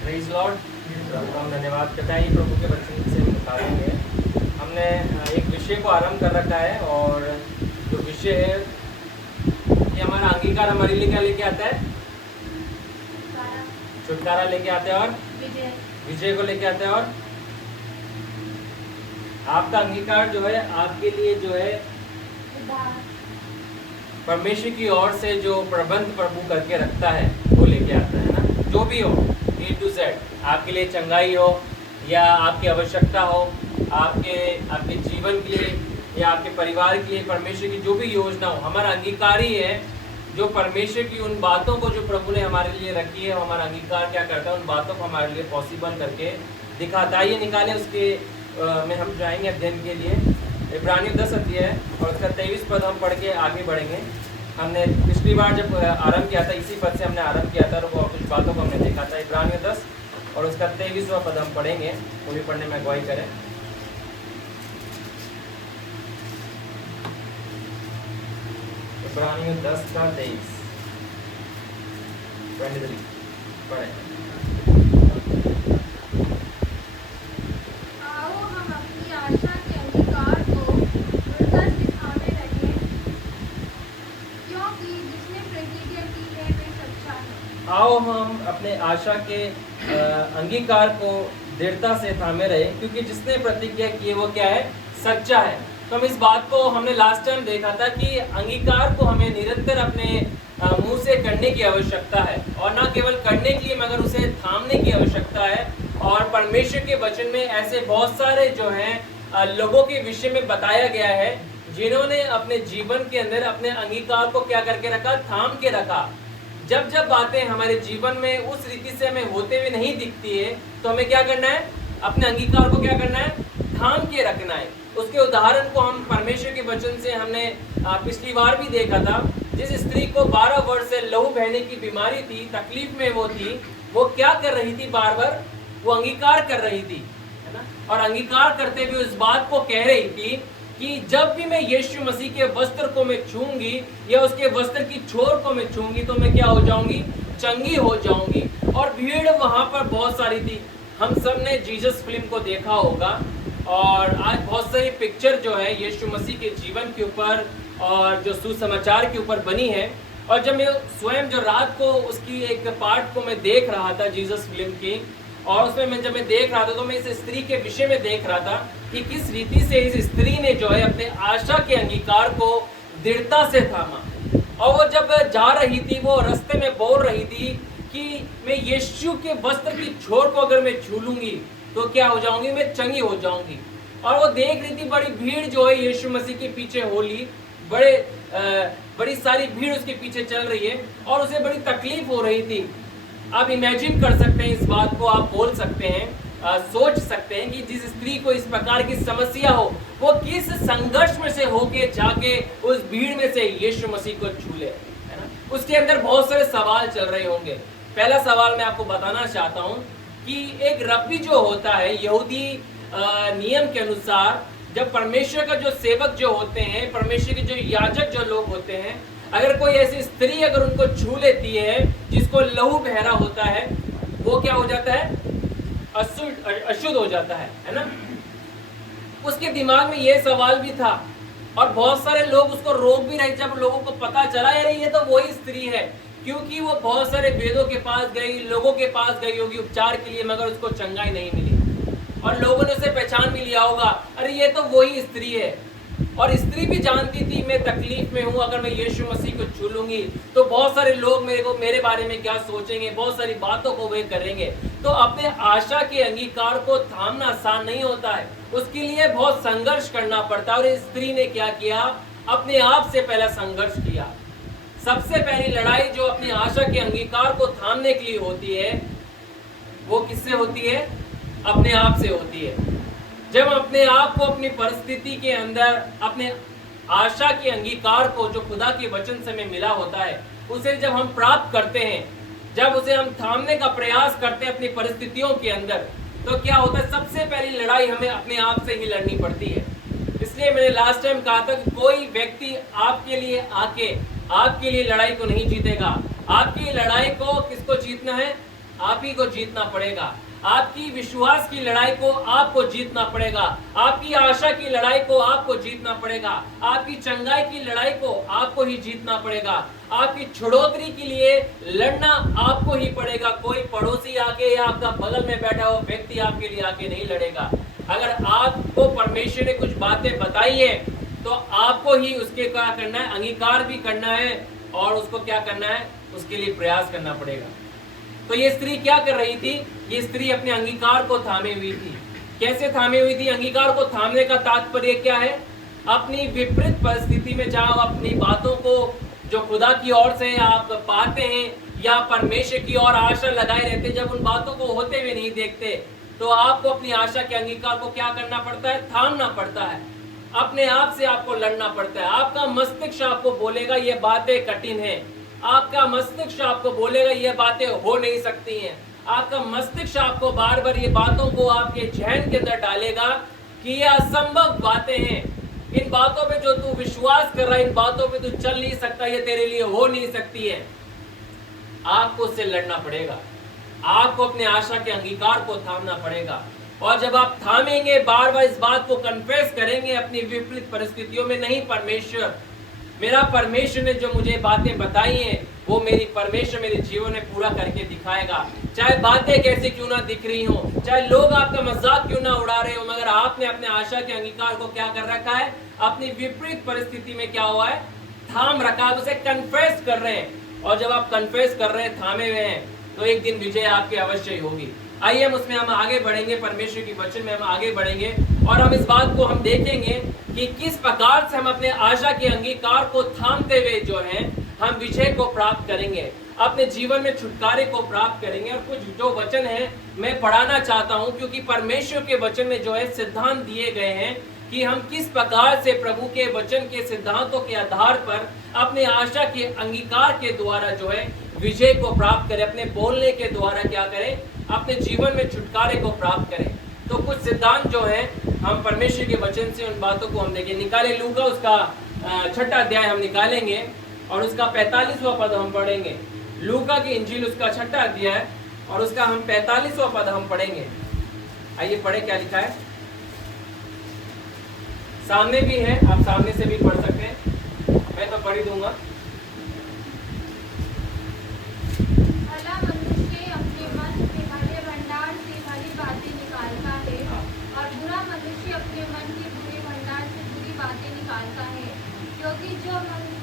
Praise Lord. प्रभु हम धन्यवाद करते हैं प्रभु के वचन से निकालेंगे। हमने एक विषय को आरंभ कर रखा है और जो विषय है ये हमारा अंगीकार हमारे लिए क्या लेके आता है? छुटकारा लेके आते हैं और विजय को लेके आते हैं। और आपका अंगीकार जो है आपके लिए जो है परमेश्वर की ओर से जो प्रबंध प्रभु करके रखता है वो लेके आता है ना। जो भी हो A to Z, आपके लिए चंगाई हो या आपकी आवश्यकता हो, आपके जीवन के लिए या आपके परिवार के लिए परमेश्वर की जो भी योजना हो, हमारा अंगीकार ही है जो परमेश्वर की उन बातों को जो प्रभु ने हमारे लिए रखी है, हमारा अंगीकार क्या करता है, उन बातों को हमारे लिए पॉसिबल करके दिखाता है। ये निकाले उसके में हम जाएंगे अध्ययन के लिए। इब्रानियों 10 अध्याय है और उसका 23 पद हम पढ़ के आगे बढ़ेंगे। हमने पिछली बार जब आरंभ किया था इसी पद से हमने आरंभ किया था और वो कुछ बातों को हमने देखा था। इब्रानियों 10 और उसका 23वां पद हम पढ़ेंगे, वो भी पढ़ने में अगुवाई करें। इब्रानियों 10 का 23 पढ़ें। आओ हम अपने आशा के अंगीकार को दृढ़ता से थामे रहे, क्योंकि जिसने प्रतिज्ञा की है वो क्या है? सच्चा है। तो हम इस बात को हमने लास्ट टाइम देखा था कि अंगीकार को हमें निरंतर अपने मुंह से करने की आवश्यकता है, और ना केवल करने के लिए मगर उसे थामने की आवश्यकता है। और परमेश्वर के वचन में ऐसे बहुत सारे जो हैं लोगों के विषय में बताया गया है जिन्होंने अपने जीवन के अंदर अपने अंगीकार को क्या करके रखा? थाम के रखा। जब जब बातें हमारे जीवन में उस रीति से हमें होते हुए नहीं दिखती है तो हमें क्या करना है? अपने अंगीकार को क्या करना है? थाम के रखना है। उसके उदाहरण को हम परमेश्वर के वचन से हमने पिछली बार भी देखा था। जिस स्त्री को 12 वर्ष से लहू बहने की बीमारी थी, तकलीफ में वो थी, वो क्या कर रही थी? बार बार वो अंगीकार कर रही थी, है ना। और अंगीकार करते हुए उस बात को कह रही थी कि जब भी मैं यीशु मसीह के वस्त्र को मैं छूंगी या उसके वस्त्र की छोर को मैं छूंगी तो मैं क्या हो जाऊंगी? चंगी हो जाऊंगी। और भीड़ वहां पर बहुत सारी थी। हम सब ने जीसस फिल्म को देखा होगा और आज बहुत सारी पिक्चर जो है यीशु मसीह के जीवन के ऊपर और जो सुसमाचार के ऊपर बनी है। और जब मैं स्वयं जो रात को उसकी एक पार्ट को मैं देख रहा था जीसस फिल्म की, और उसमें जब मैं देख रहा था तो मैं इस स्त्री के विषय में देख रहा था कि किस रीति से इस स्त्री ने जो है अपने आशा के अंगीकार को दृढ़ता से थामा। और वो जब जा रही थी वो रास्ते में बोल रही थी कि मैं यीशु के वस्त्र की छोर को अगर मैं छू लूंगी तो क्या हो जाऊंगी? मैं चंगी हो जाऊंगी। और वो देख रही थी बड़ी भीड़ जो है यीशु मसीह के पीछे होली, बड़ी सारी भीड़ उसके पीछे चल रही है और उसे बड़ी तकलीफ हो रही थी। आप इमेजिन कर सकते हैं इस बात को, आप बोल सकते हैं, सोच सकते हैं कि जिस स्त्री को इस प्रकार की समस्या हो वो किस संघर्ष में से होके जाके उस भीड़ में से यीशु मसीह को छू ले, है ना। उसके अंदर बहुत सारे सवाल चल रहे होंगे। पहला सवाल मैं आपको बताना चाहता हूं कि एक रब्बी जो होता है यहूदी नियम के अनुसार, जब परमेश्वर का जो सेवक जो होते हैं, परमेश्वर के जो याजक जो लोग होते हैं, अगर कोई ऐसी स्त्री अगर उनको छू लेती है जिसको लहू बह रहा होता है, वो क्या हो जाता है? अशुद्ध हो जाता है ना। उसके दिमाग में ये सवाल भी था और बहुत सारे लोग उसको रोक भी रहे। जब लोगों को पता चला यार ये तो वही स्त्री है, क्योंकि वो बहुत सारे वेदों के पास गई, लोगों के पास गई होगी उपचार के लिए, मगर उसको चंगाई नहीं मिली और लोगों ने उसे पहचान भी लिया होगा, अरे ये तो वही स्त्री है। और स्त्री भी जानती थी मैं तकलीफ में हूं, अगर मैं यीशु मसीह को छू लूंगी तो बहुत सारे लोग मेरे बारे में क्या सोचेंगे, बहुत सारी बातों को वे करेंगे। तो अपने आशा के अंगीकार को थामना आसान नहीं होता है, उसके लिए बहुत संघर्ष करना पड़ता है। और इस स्त्री ने क्या किया? अपने आप से पहला संघर्ष किया। सबसे पहली लड़ाई जो अपनी आशा के अंगीकार को थामने के लिए होती है वो किससे होती है? अपने आप से होती है। जब अपने आप को अपनी परिस्थिति के अंदर अपने आशा के अंगीकार को जो खुदा के वचन से हमें मिला होता है उसे जब हम प्राप्त करते हैं, जब उसे हम थामने का प्रयास करते हैं अपनी परिस्थितियों के अंदर, तो क्या होता है? सबसे पहली लड़ाई हमें अपने आप से ही लड़नी पड़ती है। इसलिए मैंने लास्ट टाइम कहा था कि कोई व्यक्ति आपके लिए आके आपके लिए लड़ाई को नहीं जीतेगा। आपकी लड़ाई को किसको जीतना है? आप ही को जीतना पड़ेगा। आपकी विश्वास की लड़ाई को आपको जीतना पड़ेगा। आपकी आशा की लड़ाई को आपको जीतना पड़ेगा। आपकी चंगाई की लड़ाई को आपको ही जीतना पड़ेगा। आपकी छुड़ौती के लिए लड़ना आपको ही पड़ेगा। कोई पड़ोसी आके या आपका बगल में बैठा हुआ व्यक्ति आपके लिए आके नहीं लड़ेगा। अगर आपको परमेश्वर ने कुछ बातें बताई है तो आपको ही उसके क्या करना है, अंगीकार भी करना है और उसको क्या करना है, उसके लिए प्रयास करना पड़ेगा। तो ये स्त्री क्या कर रही थी? ये स्त्री अपने अंगीकार को थामे हुई थी। कैसे थामे हुई थी? अंगीकार को थामने का तात्पर्य क्या है? अपनी विपरीत परिस्थिति में जहां अपनी बातों को जो खुदा की ओर से आप पाते हैं या परमेश्वर की ओर आशा लगाए रहते, जब उन बातों को होते हुए नहीं देखते तो आपको अपनी आशा के अंगीकार को क्या करना पड़ता है? थामना पड़ता है। अपने आप से आपको लड़ना पड़ता है। आपका मस्तिष्क आपको बोलेगा ये बातें कठिन है। आपका मस्तिष्क आपको बोलेगा ये बातें हो नहीं सकती हैं। आपका मस्तिष्क आपको बार बार ये बातों को आपके जहन के अंदर डालेगा कि ये असंभव बातें हैं। इन बातों पे जो तू विश्वास कर रहा है, इन बातों पे तू चल नहीं सकता, ये तेरे लिए हो नहीं सकती है। आपको उससे लड़ना पड़ेगा। आपको अपने आशा के अंगीकार को थामना पड़ेगा। और जब आप थामेंगे, बार बार इस बात को कन्फेस करेंगे अपनी विपरीत परिस्थितियों में, नहीं परमेश्वर, मेरा परमेश्वर ने जो मुझे बातें बताई हैं वो मेरी परमेश्वर मेरे जीवन में पूरा करके दिखाएगा। चाहे बातें कैसे क्यों ना दिख रही हो, चाहे लोग आपका मजाक क्यों ना उड़ा रहे हो, मगर आपने अपने आशा के अंगीकार को क्या कर रखा है? अपनी विपरीत परिस्थिति में क्या हुआ है? थाम रखा है, उसे कन्फेस कर रहे हैं। और जब आप कन्फेस कर रहे हैं, थामे हुए हैं, तो एक दिन विजय आपकी अवश्य ही होगी। आइए हम आगे बढ़ेंगे, परमेश्वर की वचन में हम आगे बढ़ेंगे और हम इस बात को हम देखेंगे कि किस प्रकार से हम अपने आशा के अंगीकार को थामते हुए जो है हम विजय को प्राप्त करेंगे, अपने जीवन में छुटकारे को प्राप्त करेंगे। और कुछ जो वचन है मैं पढ़ाना चाहता हूं, क्योंकि परमेश्वर के वचन में जो है सिद्धांत दिए गए हैं कि हम किस प्रकार से प्रभु के वचन के सिद्धांतों के आधार पर अपने आशा के अंगीकार के द्वारा जो है विजय को प्राप्त करें, अपने बोलने के द्वारा क्या करें, अपने जीवन में छुटकारे को प्राप्त करें। तो कुछ सिद्धांत जो है हम परमेश्वर के वचन से उन बातों को हम देखें। निकाले लूका उसका 6वां अध्याय हम निकालेंगे और उसका 45वां पद हम पढ़ेंगे। लूका की इंजील उसका 6वां अध्याय और उसका हम 45वां पद हम पढ़ेंगे। आइए पढ़े क्या लिखा है। सामने भी है, आप सामने से भी पढ़ सकते हैं, मैं तो पढ़ ही दूंगा। क्योंकि जो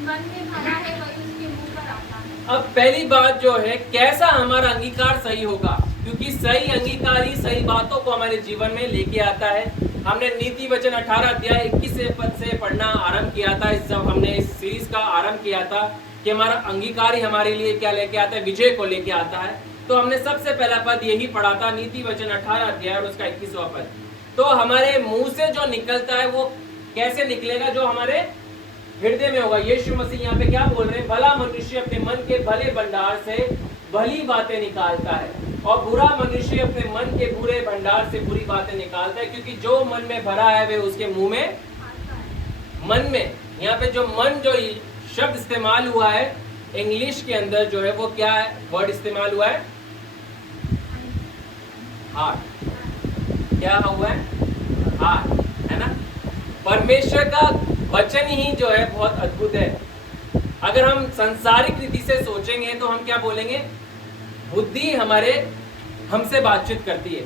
मन में भरा है वही उसके मुंह पर आता है। अब पहली बात जो है, कैसा हमारा अंगीकार सही होगा, क्योंकि सही अंगीकार ही सही बातों को हमारे जीवन में लेके आता है। हमने नीति वचन 18 अध्याय 21 पद से पढ़ना आरंभ किया था। जब हमने इस सीरीज का आरंभ किया था कि हमारा अंगीकार ही हमारे लिए क्या लेके आता है, विजय को लेके आता है, तो हमने सबसे पहला पद यही पढ़ा था, नीति वचन 18 अध्याय और उसका 21वां पद। तो हमारे मुंह से जो निकलता है वो कैसे निकलेगा? जो हमारे हृदय में होगा। यीशु मसीह यहाँ पे क्या बोल रहे हैं? भला मनुष्य अपने मन के भले भंडार से भली बातें निकालता है और बुरा मनुष्य अपने मन के बुरे भंडार से बुरी बातें निकालता है, क्योंकि जो मन में भरा है वे उसके मुंह में। मन में, यहाँ पे जो मन जो शब्द इस्तेमाल हुआ है इंग्लिश के अंदर जो है वो क्या है वर्ड इस्तेमाल हुआ है? हार्ट। क्या हुआ है? हार्ट, है ना। परमेश्वर का वचन ही जो है बहुत अद्भुत है। अगर हम संसारिक रीति से सोचेंगे तो हम क्या बोलेंगे? बुद्धि हमारे हमसे बातचीत करती है,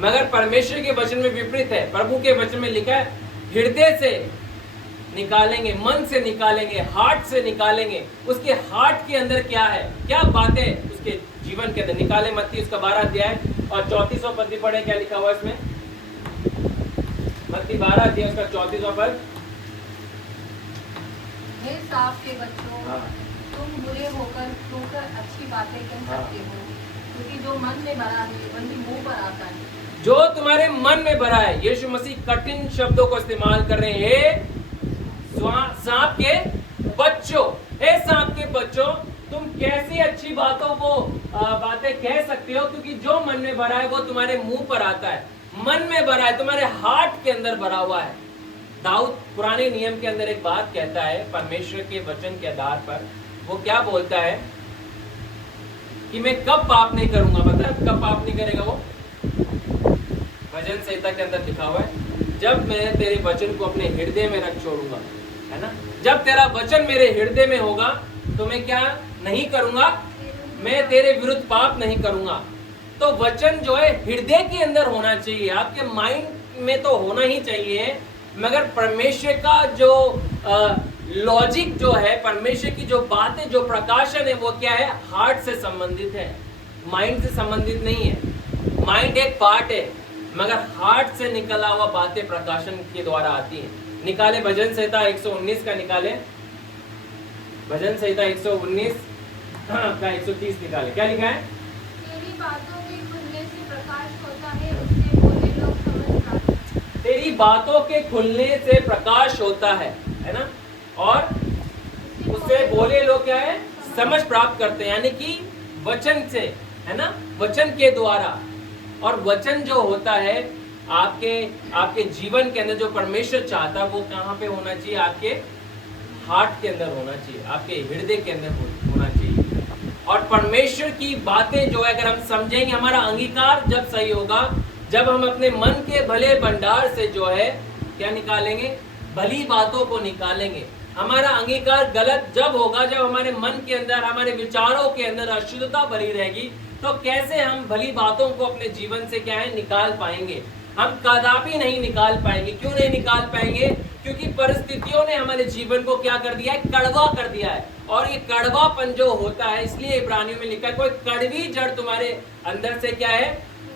मगर परमेश्वर के वचन में विपरीत है। प्रभु के वचन में लिखा है हृदय से निकालेंगे, मन से निकालेंगे, हार्ट से निकालेंगे। उसके हार्ट के अंदर क्या है, क्या बातें उसके जीवन के अंदर निकाले। मत्ती उसका 12 अध्याय और 34वां पद भी पढ़े, क्या लिखा हुआ इसमें? मत्ती 12 अध्याय उसका 34वां पद। हे सांप के बच्चों, तुम बुरे होकर अच्छी बातें कह सकते हो, क्योंकि जो मन में भरा है वही मुंह पर आता है। जो तुम्हारे मन में भरा है, यीशु मसीह कठिन शब्दों को इस्तेमाल कर रहे हैं। सांप के बच्चों, हे सांप के बच्चों, तुम कैसी अच्छी बातों को बातें कह सकते हो, क्योंकि जो मन में भरा है वो तुम्हारे मुंह पर आता है। मन में भरा है, तुम्हारे हार्ट के अंदर भरा हुआ है। दाऊद पुराने नियम के अंदर एक बात कहता है परमेश्वर के वचन के आधार पर। वो क्या बोलता है? कि मैं कब पाप नहीं करूंगा, पता है कब पाप नहीं करेगा वो? भजन संहिता के अंदर लिखा हुआ है, जब मैं तेरे वचन को अपने हृदय में रख छोड़ूंगा, है ना। जब तेरा वचन मेरे हृदय में होगा तो मैं क्या नहीं करूंगा, मैं तेरे विरुद्ध पाप नहीं करूंगा। तो वचन जो है हृदय के अंदर होना चाहिए, आपके माइंड में तो होना ही चाहिए, मगर परमेश्वर का जो लॉजिक जो है, परमेश्वर की जो बातें, जो प्रकाशन है, वो क्या है, हार्ट से संबंधित है, माइंड से संबंधित नहीं है। माइंड एक पार्ट है, मगर हार्ट से निकला हुआ बातें प्रकाशन के द्वारा आती है। निकाले भजन संहिता 119 का, निकाले भजन संहिता 119 का 130 निकाले। क्या लिखा है? तेरी बातों के खुलने से प्रकाश होता है, उससे बोले लोग समझ प्राप्त। तेरी बातों के खुलने से प्रकाश होता है ना, और उससे बोले लोग क्या है, समझ प्राप्त करते हैं, यानी कि वचन से, है ना, वचन के द्वारा। और वचन जो होता है आपके जीवन के अंदर, जो परमेश्वर चाहता है वो कहाँ पे होना चाहिए, आपके हार्ट के अंदर होना चाहिए, आपके हृदय के अंदर होना चाहिए। और परमेश्वर की बातें जो है अगर हम समझेंगे, हमारा अंगीकार जब सही होगा, जब हम अपने मन के भले भंडार से जो है क्या निकालेंगे, भली बातों को निकालेंगे। हमारा अंगीकार गलत जब होगा, जब हमारे मन के अंदर, हमारे विचारों के अंदर अशुद्धता भरी रहेगी, तो कैसे हम भली बातों को अपने जीवन से क्या है, निकाल पाएंगे? हम कदापि नहीं निकाल पाएंगे। क्यों नहीं निकाल पाएंगे? क्योंकि परिस्थितियों ने हमारे जीवन को क्या कर दिया है, कड़वा कर दिया है। और ये कड़वापन जो होता है, इसलिए इब्रानियों में लिखा है, कोई कड़वी जड़ तुम्हारे अंदर से क्या है,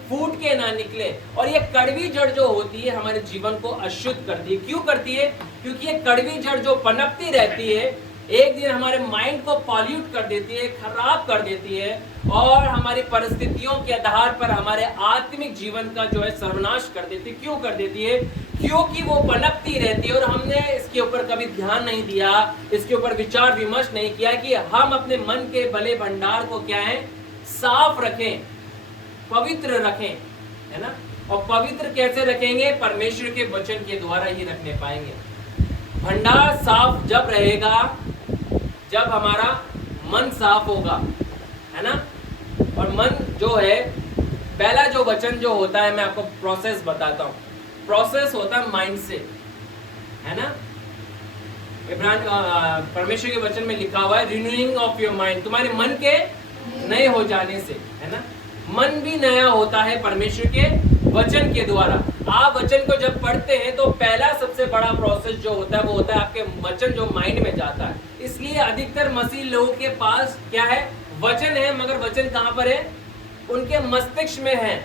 फूट के ना निकले। और ये कड़वी जड़ जो होती है हमारे जीवन को अशुद्ध करती है। क्यों करती है? क्योंकि ये कड़वी जड़ जो पनपती रहती है, एक दिन हमारे माइंड को पॉल्यूट कर देती है, खराब कर देती है, और हमारी परिस्थितियों के आधार पर हमारे आत्मिक जीवन का जो है सर्वनाश कर देती है। क्यों कर देती है? क्योंकि वो पनपती रहती है और हमने इसके ऊपर कभी ध्यान नहीं दिया, इसके ऊपर विचार विमर्श नहीं किया कि हम अपने मन के भले भंडार को क्या है, साफ रखें, पवित्र रखें, है ना। और पवित्र कैसे रखेंगे? परमेश्वर के वचन के द्वारा ही रखने पाएंगे। भंडार साफ जब रहेगा, जब हमारा मन साफ होगा, है ना। और मन जो है, पहला जो वचन जो होता है, मैं आपको प्रोसेस बताता हूँ। प्रोसेस होता है माइंड से, है ना। परमेश्वर के वचन में लिखा हुआ है, रिन्यूइंग ऑफ योर माइंड, तुम्हारे मन के नए हो जाने से, है ना। मन भी नया होता है परमेश्वर के वचन के द्वारा। आप वचन को जब पढ़ते हैं तो पहला सबसे बड़ा प्रोसेस जो होता है वो होता है आपके वचन जो माइंड में जाता है। इसलिए अधिकतर मसीह लोगों के पास क्या है, वचन है, मगर वचन कहाँ पर है? उनके मस्तिष्क में है।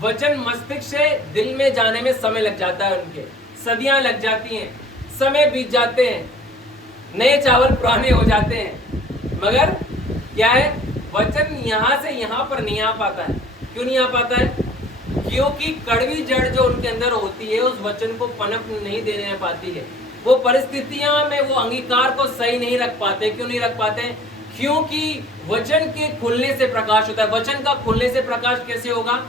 वचन मस्तिष्क से दिल में जाने में समय लग जाता है, उनके सदियां लग जाती हैं, समय बीत जाते हैं, नए चावल पुराने हो जाते हैं, मगर क्या है, वचन यहाँ से यहाँ पर नहीं आ पाता है। क्यों नहीं आ पाता है? क्योंकि कड़वी जड़ जो उनके अंदर होती है उस वचन को पनप नहीं देने पाती है। वो परिस्थितियां में वो अंगीकार को सही नहीं रख पाते। क्यों नहीं रख पाते? क्योंकि वचन के खुलने से प्रकाश होता है। वचन का खुलने से प्रकाश कैसे होगा?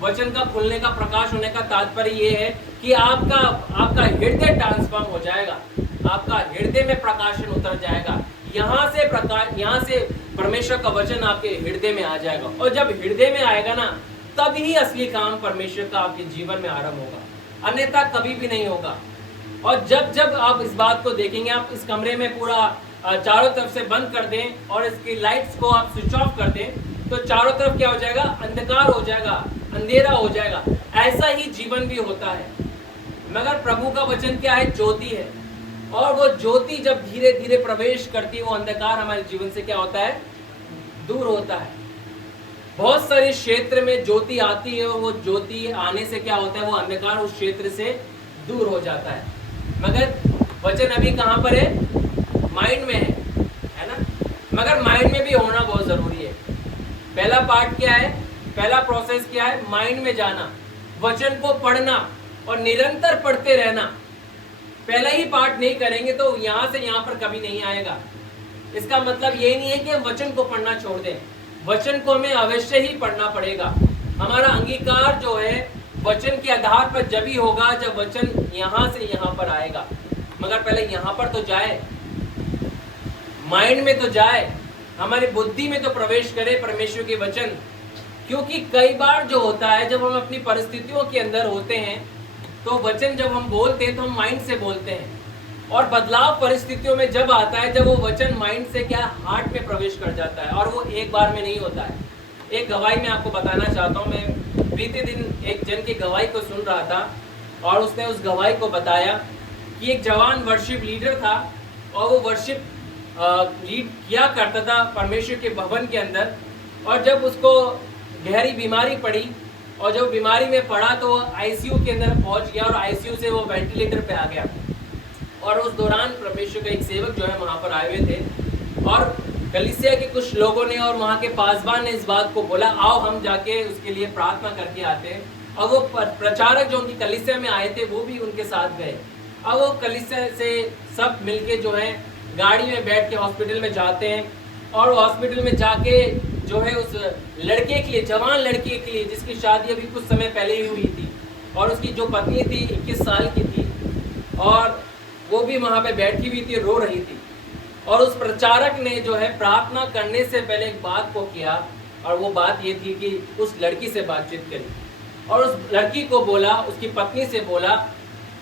वचन का खुलने का प्रकाश होने का तात्पर्य ये है कि आपका हृदय ट्रांसफॉर्म हो जाएगा, आपका हृदय में प्रकाशन उतर जाएगा। यहाँ से परमेश्वर का वचन आपके हृदय में आ जाएगा, और जब हृदय में आएगा ना, तभी असली काम परमेश्वर का आपके जीवन में आरंभ होगा, अन्यथा कभी भी नहीं होगा। और जब आप इस बात को देखेंगे, आप इस कमरे में पूरा चारों तरफ से बंद कर दें और इसकी लाइट्स को आप स्विच ऑफ कर दें, तो चारों तरफ क्या हो जाएगा? अंधकार हो जाएगा, अंधेरा हो जाएगा। ऐसा ही जीवन भी होता है। मगर प्रभु का वचन क्या है? ज्योति है, और वो ज्योति जब धीरे धीरे प्रवेश करती है, वो अंधकार हमारे जीवन से क्या होता है? दूर होता है। बहुत सारे क्षेत्र में ज्योति आती है, और वो ज्योति आने से क्या होता है? वो अंधकार उस क्षेत्र से दूर हो जाता है। मगर वचन अभी कहाँ पर है? माइंड में है ना। मगर माइंड में भी होना बहुत जरूरी है। पहला पार्ट क्या है? पहला प्रोसेस क्या है? माइंड में जाना, वचन को पढ़ना और निरंतर पढ़ते रहना। पहला ही पार्ट नहीं करेंगे तो यहाँ से यहाँ पर कभी नहीं आएगा। इसका मतलब ये नहीं है कि हम वचन को पढ़ना छोड़ दें, वचन को हमें अवश्य ही पढ़ना पड़ेगा। हमारा अंगीकार जो है वचन के आधार पर जब ही होगा जब वचन यहाँ से यहाँ पर आएगा। मगर पहले यहाँ पर तो जाए, माइंड में तो जाए, हमारी बुद्धि में तो प्रवेश करे परमेश्वर के वचन। क्योंकि कई बार जो होता है, जब हम अपनी परिस्थितियों के अंदर होते हैं तो वचन जब हम बोलते हैं तो हम माइंड से बोलते हैं, और बदलाव परिस्थितियों में जब आता है जब वो वचन माइंड से क्या हार्ट में प्रवेश कर जाता है, और वो एक बार में नहीं होता है। एक गवाही मैं आपको बताना चाहता हूँ। मैं बीते दिन एक जन की गवाही को सुन रहा था और उसने उस गवाही को बताया कि एक जवान वर्शिप लीडर था और वो वर्शिप लीड किया करता था परमेश्वर के भवन के अंदर, और जब उसको गहरी बीमारी पड़ी और जब बीमारी में पड़ा तो वो आईसीयू के अंदर पहुंच गया और आईसीयू से वो वेंटिलेटर पे आ गया। और उस दौरान परमेश्वर का एक सेवक जो है वहाँ पर आए हुए थे और कलीसिया के कुछ लोगों ने और वहाँ के पासबान ने इस बात को बोला, आओ हम जाके उसके लिए प्रार्थना करके आते हैं। और वो प्रचारक जो उनकी कलीसिया में आए थे वो भी उनके साथ गए। अब वो कलीसिया से सब मिलके जो है गाड़ी में बैठ के हॉस्पिटल में जाते हैं, और हॉस्पिटल में जाके जो है उस लड़के के लिए, जवान लड़के के लिए जिसकी शादी अभी कुछ समय पहले ही हुई थी और उसकी जो पत्नी थी 21 साल की थी, और वो भी वहाँ पे बैठी हुई थी, रो रही थी। और उस प्रचारक ने जो है प्रार्थना करने से पहले एक बात को किया, और वो बात ये थी कि उस लड़की से बातचीत करी और उस लड़की को बोला, उसकी पत्नी से बोला,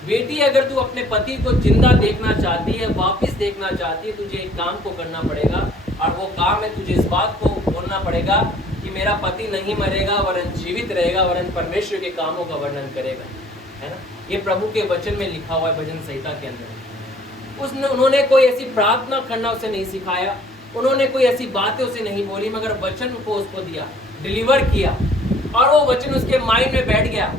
बेटी अगर तू अपने पति को जिंदा देखना चाहती है, वापस देखना चाहती है, तुझे एक काम को करना पड़ेगा, और वो काम है तुझे इस बात को बोलना पड़ेगा कि मेरा पति नहीं मरेगा वरन जीवित रहेगा, वरन परमेश्वर के कामों का वर्णन करेगा, है ना। ये प्रभु के वचन में लिखा हुआ है भजन संहिता के अंदर। उन्होंने कोई ऐसी प्रार्थना करना उसे नहीं सिखाया, उन्होंने कोई ऐसी बातें उसे नहीं बोली, मगर वचन को उसको दिया, डिलीवर किया, और वो वचन उसके माइंड में बैठ गया।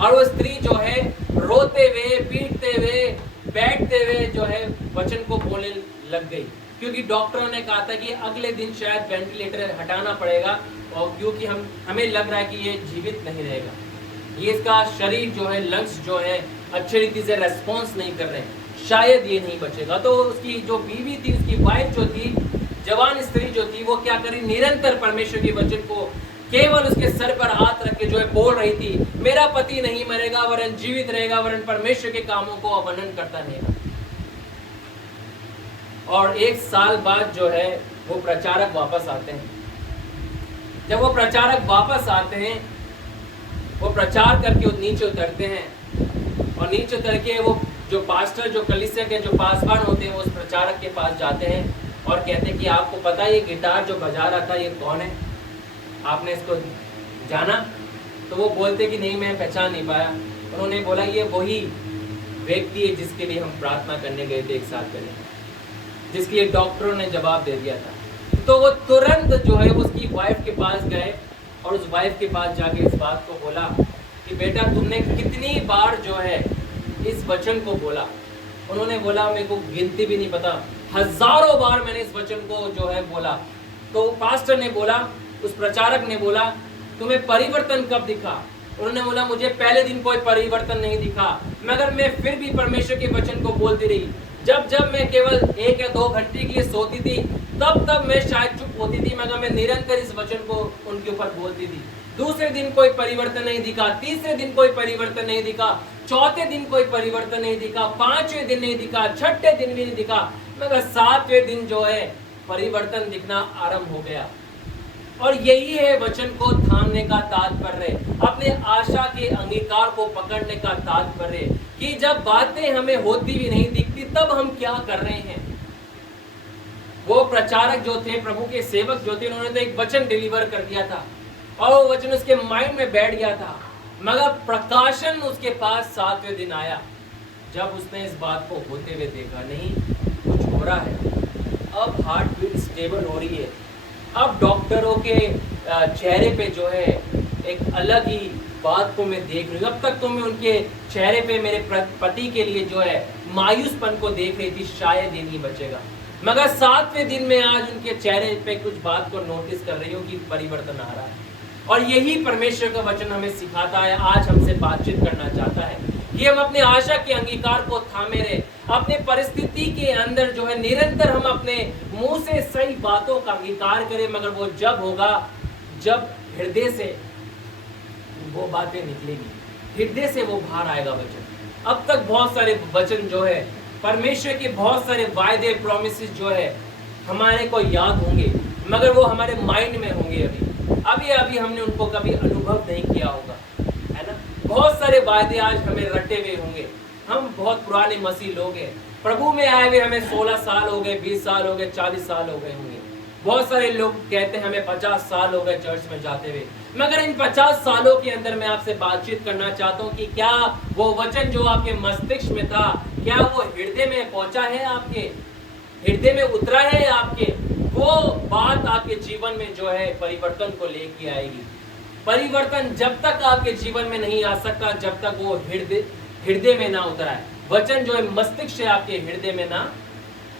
और वो स्त्री जो है रोते हुए, पीटते हुए, बैठते हुए जो है वचन को बोलने लग गई, क्योंकि डॉक्टरों ने कहा था कि अगले दिन शायद वेंटिलेटर हटाना पड़ेगा, और क्योंकि हमें लग रहा है कि ये जीवित नहीं रहेगा, ये इसका शरीर जो है, लंग्स जो है अच्छी रीति से रेस्पॉन्स नहीं कर रहे हैं, शायद ये नहीं बचेगा। तो उसकी जो बीवी थी, उसकी वाइफ जो थी, जवान स्त्री जो थी, वो क्या करी, निरंतर परमेश्वर के वचन को केवल उसके सर पर हाथ रख के जो है बोल रही थी, मेरा पति नहीं मरेगा वरन जीवित रहेगा, वरन परमेश्वर के कामों को वर्णन करता रहेगा। और 1 साल बाद जो है वो प्रचारक वापस आते हैं। जब वो प्रचारक वापस आते हैं, वो प्रचार करके नीचे उतरते हैं, और नीचे उतर के वो जो पास्टर, जो कलीसिया के जो पासबान होते हैं, वो उस प्रचारक के पास जाते हैं और कहते हैं कि आपको पता है ये गिटार जो बजा रहा था ये कौन है, आपने इसको जाना? तो वो बोलते कि नहीं, मैं पहचान नहीं पाया। उन्होंने बोला ये वही व्यक्ति है जिसके लिए हम प्रार्थना करने गए थे 1 साल पहले, जिसके लिए डॉक्टरों ने जवाब दे दिया था। तो वो तुरंत जो है उसकी वाइफ के पास गए और उस वाइफ के पास जाके इस बात को बोला कि बेटा तुमने कितनी बार जो है इस वचन को बोला? उन्होंने बोला मेरे को गिनती भी नहीं पता, हजारों बार मैंने इस वचन को जो है बोला। तो पास्टर ने बोला, उस प्रचारक ने बोला, तुम्हें परिवर्तन कब दिखा? उन्होंने बोला मुझे पहले दिन कोई परिवर्तन नहीं दिखा, मगर मैं फिर भी परमेश्वर के वचन को बोलती रही। जब मैं केवल 1 या 2 घंटे के लिए सोती थी, तब मैं शायद चुप होती थी, मगर मैं निरंतर इस वचन को उनके ऊपर बोलती थी। दूसरे दिन कोई परिवर्तन नहीं दिखा, तीसरे दिन कोई परिवर्तन नहीं दिखा, चौथे दिन कोई परिवर्तन नहीं दिखा, 5वें दिन नहीं दिखा, 6ठे दिन भी नहीं दिखा, मगर 7वें दिन जो है परिवर्तन दिखना आरंभ हो गया। और यही है वचन को थामने का तात्पर्य, अपने आशा के अंगीकार को पकड़ने का तात्पर्य, कि जब बातें हमें होती भी नहीं दिखती तब हम क्या कर रहे हैं। वो प्रचारक जो थे, प्रभु के सेवक जो थे, उन्होंने तो एक वचन डिलीवर कर दिया था और वो वचन उसके माइंड में बैठ गया था, मगर प्रकाशन उसके पास 7वें दिन आया, जब उसने इस बात को होते हुए देखा, नहीं कुछ हो रहा है, अब हार्ट बीट स्टेबल हो रही है, अब डॉक्टरों के चेहरे पे जो है एक अलग ही बात को मैं देख रही हूँ। अब तक तो मैं उनके चेहरे पे मेरे पति के लिए जो है मायूसपन को देख रही थी, शायद ये नहीं बचेगा, मगर 7वें दिन में आज उनके चेहरे पे कुछ बात को नोटिस कर रही हूँ कि परिवर्तन आ रहा है। और यही परमेश्वर का वचन हमें सिखाता है, आज हमसे बातचीत करना चाहता है कि हम अपने आशा के अंगीकार को थामे रहे, अपने परिस्थिति के अंदर जो है निरंतर हम अपने मुंह से सही बातों का अंगीकार करें, मगर वो जब होगा जब हृदय से वो बातें निकलेगी, हृदय से वो बाहर आएगा वचन। अब तक बहुत सारे वचन जो है परमेश्वर के, बहुत सारे वायदे, प्रॉमिसेस जो है हमारे को याद होंगे, मगर वो हमारे माइंड में होंगे। अभी हमने उनको कभी अनुभव नहीं किया होगा, है ना। बहुत सारे वायदे आज हमें रटे हुए होंगे। हम बहुत पुराने मसीह लोग हैं, प्रभु में आए हुए हमें 16 साल हो गए, 20 साल हो गए, 40 साल हो गए होंगे। बहुत सारे लोग कहते हैं हमें 50 साल हो गए चर्च में जाते हुए। मगर इन 50 सालों के अंदर मैं आपसे बातचीत करना चाहता हूँ कि क्या वो वचन जो आपके मस्तिष्क में था, क्या वो हृदय में पहुंचा है, आपके हृदय में उतरा है आपके? वो बात आपके जीवन में जो है परिवर्तन को लेके आएगी। परिवर्तन जब तक आपके जीवन में नहीं आ सकता जब तक वो हृदय में ना उतरा है। वचन जो है मस्तिष्क से आपके हृदय में ना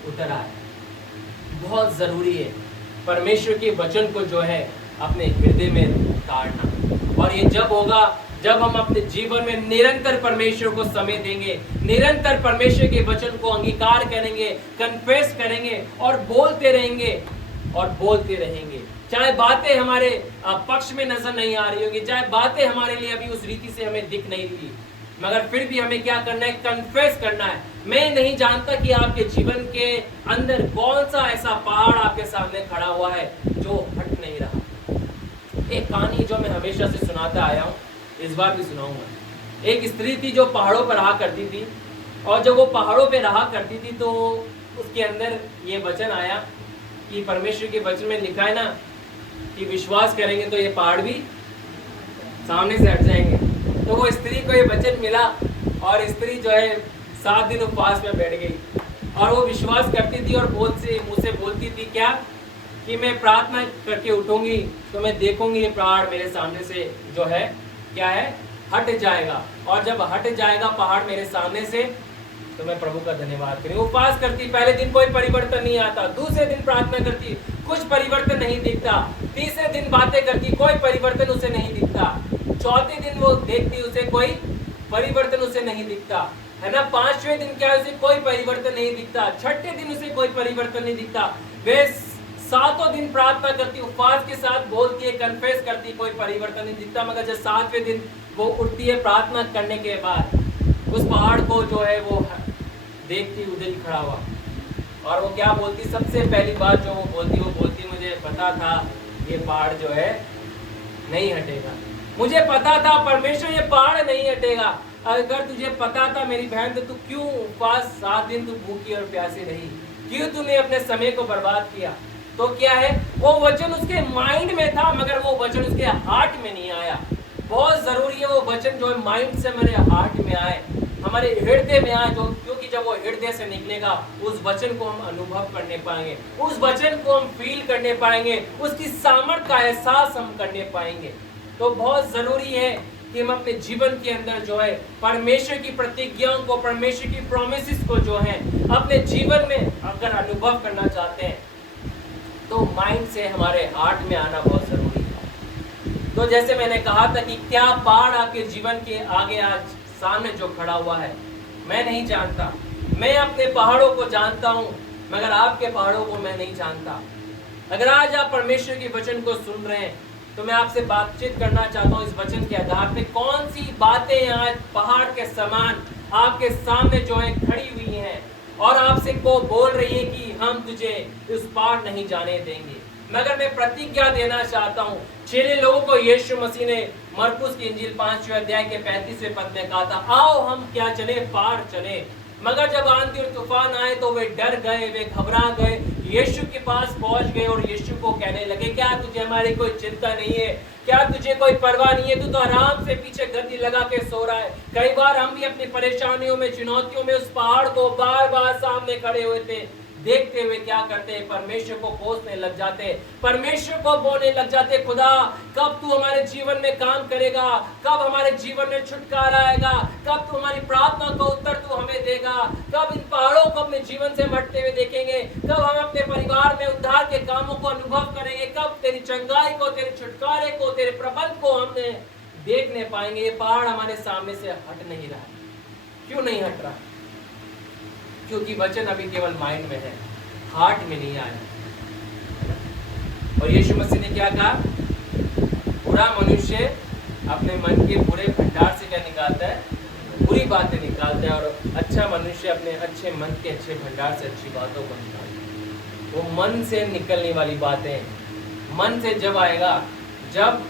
उतरा है। बहुत जरूरी है परमेश्वर के वचन को जो है अपने हृदय में उतारना। और ये जब होगा जब हम अपने जीवन में निरंतर परमेश्वर को समय देंगे, निरंतर परमेश्वर के वचन को अंगीकार करेंगे, कन्फेस करेंगे और बोलते रहेंगे। चाहे बातें हमारे पक्ष में नजर नहीं आ रही होगी, चाहे बातें हमारे लिए अभी उस रीति से हमें दिख नहीं रही, मगर फिर भी हमें क्या करना है? कन्फेस करना है। मैं नहीं जानता कि आपके जीवन के अंदर कौन सा ऐसा पहाड़ आपके सामने खड़ा हुआ है जो हट नहीं रहा। एक कहानी जो मैं हमेशा से सुनाता आया हूँ, इस बार भी सुनाऊंगा। एक स्त्री थी जो पहाड़ों पर रहा करती थी, और जब वो पहाड़ों पे रहा करती थी तो उसके अंदर ये वचन आया कि परमेश्वर के वचन में लिखा है ना कि विश्वास करेंगे तो ये पहाड़ भी सामने से हट जाएंगे। तो वो स्त्री को ये वचन मिला और स्त्री जो है 7 दिन उपवास में बैठ गई और वो विश्वास करती थी और मुझसे बोलती थी क्या कि मैं प्रार्थना करके उठूंगी तो मैं देखूंगी ये पहाड़ मेरे सामने से जो है क्या है हट जाएगा, और जब हट जाएगा पहाड़ मेरे सामने से तो मैं प्रभु का धन्यवाद करूंगी। उपवास करती, पहले दिन कोई परिवर्तन नहीं आता, दूसरे दिन प्रार्थना करती, कुछ परिवर्तन नहीं दिखता, तीसरे दिन बातें करती, कोई परिवर्तन उसे नहीं दिखता, चौथे दिन वो देखती, उसे कोई परिवर्तन उसे नहीं दिखता, है ना। 5वें दिन क्या उसे कोई परिवर्तन नहीं दिखता, 6ठे दिन उसे कोई परिवर्तन नहीं दिखता। वे 7वें दिन प्रार्थना करती, उपवास के साथ बोलती है, कन्फेस करती, कोई परिवर्तन नहीं दिखता। मगर जब 7वें दिन वो उठती है प्रार्थना करने के बाद, उस पहाड़ को जो है वो देखती, उधर ही खड़ा हुआ, और वो क्या बोलती? सबसे पहली बात जो वो बोलती मुझे पता था ये पहाड़ जो है नहीं हटेगा, मुझे पता था परमेश्वर ये पहाड़ नहीं हटेगा। अगर तुझे पता था मेरी बहन तो तू क्यों उपवास 7 दिन तू भूखी और प्यासी रही, क्यों तूने अपने समय को बर्बाद किया? तो क्या है, वो वचन उसके माइंड में था मगर वो वचन उसके हार्ट में नहीं आया। बहुत जरूरी है वो वचन जो है माइंड से हमारे हार्ट में आए, हमारे हृदय में आए, जो क्योंकि जब वो हृदय से निकलेगा उस वचन को हम अनुभव करने पाएंगे, उस वचन को हम फील करने पाएंगे, उसकी सामर्थ का एहसास हम करने पाएंगे। तो बहुत जरूरी है कि हम अपने जीवन के अंदर जो है परमेश्वर की प्रतिज्ञाओं को, परमेश्वर की प्रोमिसेस को जो है अपने जीवन में अगर अनुभव करना चाहते हैं तो माइंड से हमारे हार्ट में आना बहुत जरूरी है। तो जैसे मैंने कहा था कि क्या पहाड़ आपके जीवन के आगे आज सामने जो खड़ा हुआ है, मैं नहीं जानता। मैं अपने पहाड़ों को जानता हूँ मगर आपके पहाड़ों को मैं नहीं जानता। अगर आज आप परमेश्वर के वचन को सुन रहे हैं तो मैं आपसे बातचीत करना चाहता हूँ इस वचन के आधार पे, कौन सी बातें आज पहाड़ के समान आपके सामने जो है खड़ी हुई हैं और आपसे को बोल रही है कि हम तुझे उस पार नहीं जाने देंगे। मगर मैं प्रतिज्ञा देना चाहता हूँ, 6 लोगों को यीशु मसीह ने मरकुस की इंजील 5वें अध्याय के 35वें पद में कहा था, आओ हम क्या चले, पार चले। मगर जब आंधी और तूफान आए तो वे डर गए, वे घबरा गए, यीशु के पास पहुंच गए और यीशु को कहने लगे, क्या तुझे हमारी कोई चिंता नहीं है? क्या तुझे कोई परवाह नहीं है? तू तो आराम से पीछे गद्दी लगा के सो रहा है। कई बार हम भी अपनी परेशानियों में, चुनौतियों में उस पहाड़ को बार बार सामने खड़े हुए थे, देखते हुए क्या करते हैं, परमेश्वर को कोसने लग जाते हैं, परमेश्वर को बोलने लग जाते हैं, खुदा कब तू हमारे जीवन में काम करेगा, कब हमारे जीवन में छुटकारा आएगा, कब तू हमारी प्रार्थना को उत्तर तू हमें देगा, कब इन पहाड़ों को अपने जीवन से हटते हुए देखेंगे, कब हम अपने परिवार में उद्धार के कामों को अनुभव करेंगे, कब तेरी चंगाई को, तेरे छुटकारे को, तेरे प्रबंध को हमने देखने पाएंगे। ये पहाड़ हमारे सामने से हट नहीं रहा। क्यों नहीं हट रहा? क्योंकि वचन अभी केवल माइंड में है, हार्ट में नहीं आया। और यीशु मसीह ने क्या कहा? बुरा मनुष्य अपने मन के बुरे भंडार से क्या निकालता है? बुरी बातें निकालता है, और अच्छा मनुष्य अपने अच्छे मन के अच्छे भंडार से अच्छी बातों को निकालता है। वो मन से निकलने वाली बातें हैं। मन से जब आएगा, जब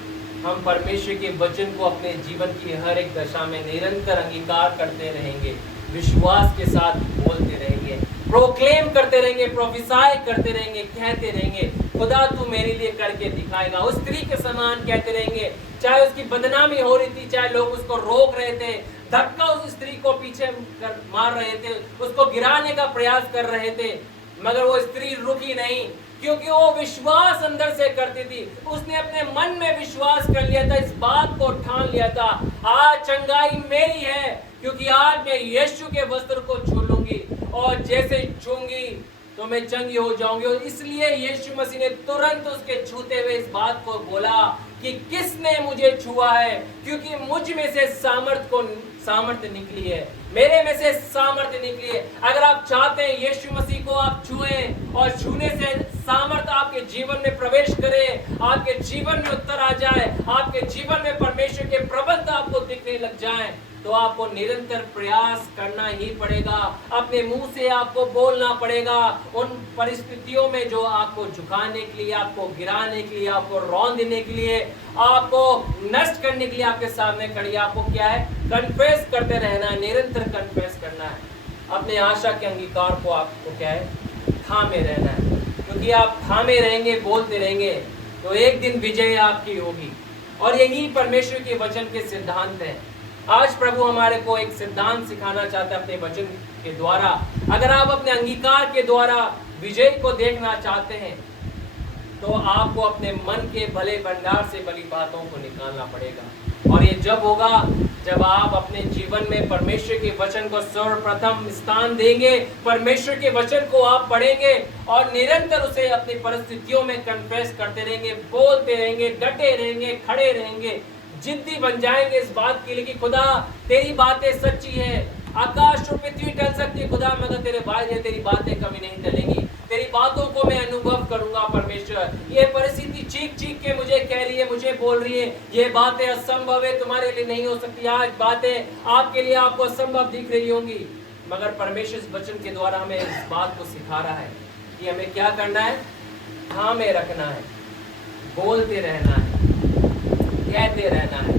हम परमेश्वर के वचन को अपने जीवन की हर एक दशा में निरंतर अंगीकार करते रहेंगे, विश्वास के साथ बोलते रहेंगे, प्रोक्लेम करते रहेंगे, प्रोफेसाई करते रहेंगे, कहते रहेंगे खुदा तू मेरे लिए करके दिखाएगा। उस स्त्री के समान कहते रहेंगे, चाहे उसकी बदनामी हो रही थी, चाहे लोग उसको रोक रहे थे, धक्का उस स्त्री को पीछे मार रहे थे, उसको गिराने का प्रयास कर रहे थे, मगर वो स्त्री रुकी नहीं, क्योंकि वो विश्वास अंदर से करती थी। उसने अपने मन में विश्वास कर लिया था, इस बात को ठान लिया था, आज चंगाई मेरी है, क्योंकि आज मैं यीशु के वस्त्र को छू लूंगी और जैसे छूंगी तो मैं चंगी हो जाऊंगी। और इसलिए यीशु मसीह ने तुरंत उसके छूते हुए इस बात को बोला कि किसने मुझे छुआ है, क्योंकि मुझ में से सामर्थ्य निकली है, मेरे में से सामर्थ्य निकली है। अगर आप चाहते हैं यीशु मसीह को आप छुएं और छूने से सामर्थ्य आपके जीवन में प्रवेश करे, आपके जीवन में उत्तर आ जाए, आपके जीवन में परमेश्वर के प्रबंध आपको दिखने लग जाएं, तो आपको निरंतर प्रयास करना ही पड़ेगा। अपने मुंह से आपको बोलना पड़ेगा। उन परिस्थितियों में जो आपको झुकाने के लिए, आपको गिराने के लिए, आपको रौंद देने के लिए, आपको नष्ट करने के लिए आपके सामने खड़ी, आपको क्या है, कन्फेस करते रहना है, निरंतर कन्फेस करना है। अपने आशा के अंगीकार को आपको क्या है, थामे रहना है, क्योंकि आप थामे रहेंगे, बोलते रहेंगे तो एक दिन विजय आपकी होगी। और यही परमेश्वर के वचन के सिद्धांत हैं। आज प्रभु हमारे को एक सिद्धांत सिखाना चाहता है अपने वचन के द्वारा। अगर आप अपने अंगीकार के द्वारा विजय को देखना चाहते हैं, तो आपको अपने मन के भले भंडार से भली बातों को निकालना पड़ेगा। और ये जब होगा जब आप अपने जीवन में परमेश्वर के वचन को सर्वप्रथम स्थान देंगे, परमेश्वर के वचन को आप पढ़ेंगे और निरंतर उसे अपनी परिस्थितियों में कन्फेस करते रहेंगे, बोलते रहेंगे, डटे रहेंगे, खड़े रहेंगे, जिद्दी बन जाएंगे इस बात के लिए कि खुदा तेरी बातें सच्ची है। आकाश और पृथ्वी टल सकती है खुदा, मगर तेरे वायदे, तेरी बातें कभी नहीं टलेंगी। तेरी बातों को मैं अनुभव करूंगा परमेश्वर। ये परिस्थिति चीख चीख के मुझे कह रही है, मुझे बोल रही है ये बातें असंभव है, तुम्हारे लिए नहीं हो सकती। आज बातें आपके लिए आपको असंभव दिख रही होंगी, मगर परमेश्वर इस वचन के द्वारा हमें इस बात को सिखा रहा है कि हमें क्या करना है, थामे रखना है, बोलते रहना है, कहते रहना है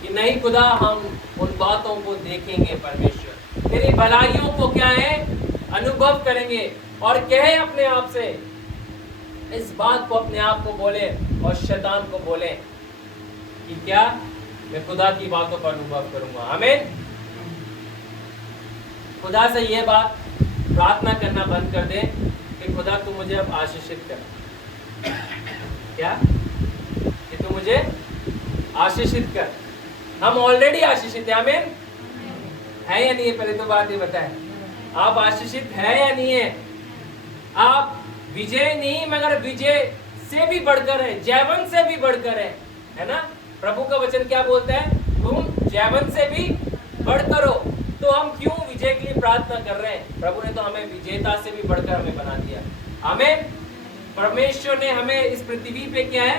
कि नहीं खुदा हम उन बातों को देखेंगे, परमेश्वर तेरी भलाइयों को क्या है, अनुभव करेंगे। और कहे अपने आप से, इस बात को अपने आप को बोले और शैतान को बोले कि क्या, मैं खुदा की बातों का अनुभव करूंगा। आमीन। खुदा से ये बात प्रार्थना करना बंद कर दे कि खुदा तू मुझे अब आशीषित कर, क्या कि तू मुझे आशीषित कर। हम ऑलरेडी आशीषित है, आमीन है या नहीं है? पहले तो बात ये बताएं, आप आशीषित है या नहीं है? आप विजय नहीं मगर विजय से भी बढ़कर है, जयवंत से भी बढ़कर है ना? प्रभु का वचन क्या बोलता है, तुम जयवंत से भी बढ़कर हो। तो हम क्यों विजय के लिए प्रार्थना कर रहे हैं? प्रभु ने तो हमें विजेता से भी बढ़कर हमें बना दिया। आमीन। परमेश्वर ने हमें इस पृथ्वी पे क्या है,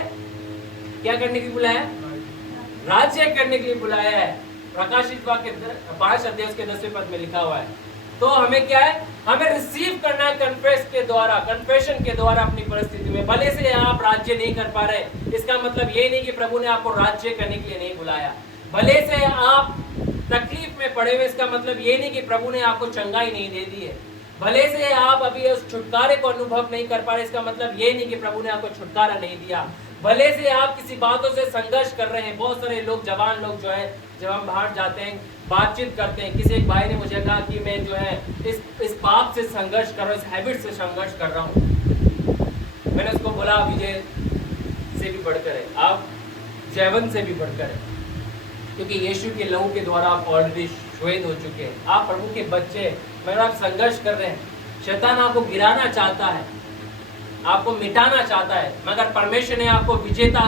क्या करने के लिए बुलाया? राज्य करने के लिए बुलाया है। प्रकाशित वाक्य 5 अध्याय के 10वें पद में लिखा हुआ है। तो हमें क्या है, हमें रिसीव करना है कन्फेस के द्वारा, कन्फेशन के द्वारा अपनी परिस्थिति में। भले से आप राज्य नहीं कर पा रहे, इसका मतलब ये नहीं कि प्रभु ने आपको राज्य करने के लिए नहीं बुलाया। भले से आप तकलीफ में पड़े हुए, इसका मतलब ये नहीं कि प्रभु ने आपको चंगाई नहीं दे दी है। भले से आप अभी उस छुटकारे को अनुभव नहीं कर पा रहे, इसका मतलब ये नहीं कि प्रभु ने आपको छुटकारा नहीं दिया। भले से आप किसी बातों से संघर्ष कर रहे हैं। बहुत सारे लोग, जवान लोग जो है, जब हम बाहर जाते हैं, बातचीत करते हैं, किसी एक भाई ने मुझे कहा कि मैं जो है इस पाप से संघर्ष कर रहा हूँ, इस हैबिट से संघर्ष कर रहा हूँ। मैंने उसको बोला विजय से भी बढ़कर है, आप जयवंत से भी बढ़कर है, क्योंकि यीशु के लहू के द्वारा आप ऑलरेडी श्वेत हो चुके हैं। आप प्रभु के बच्चे, मगर आप संघर्ष कर रहे हैं। शैतान आपको गिराना चाहता है, आपको मिटाना चाहता है, मगर परमेश्वर ने आपको विजेता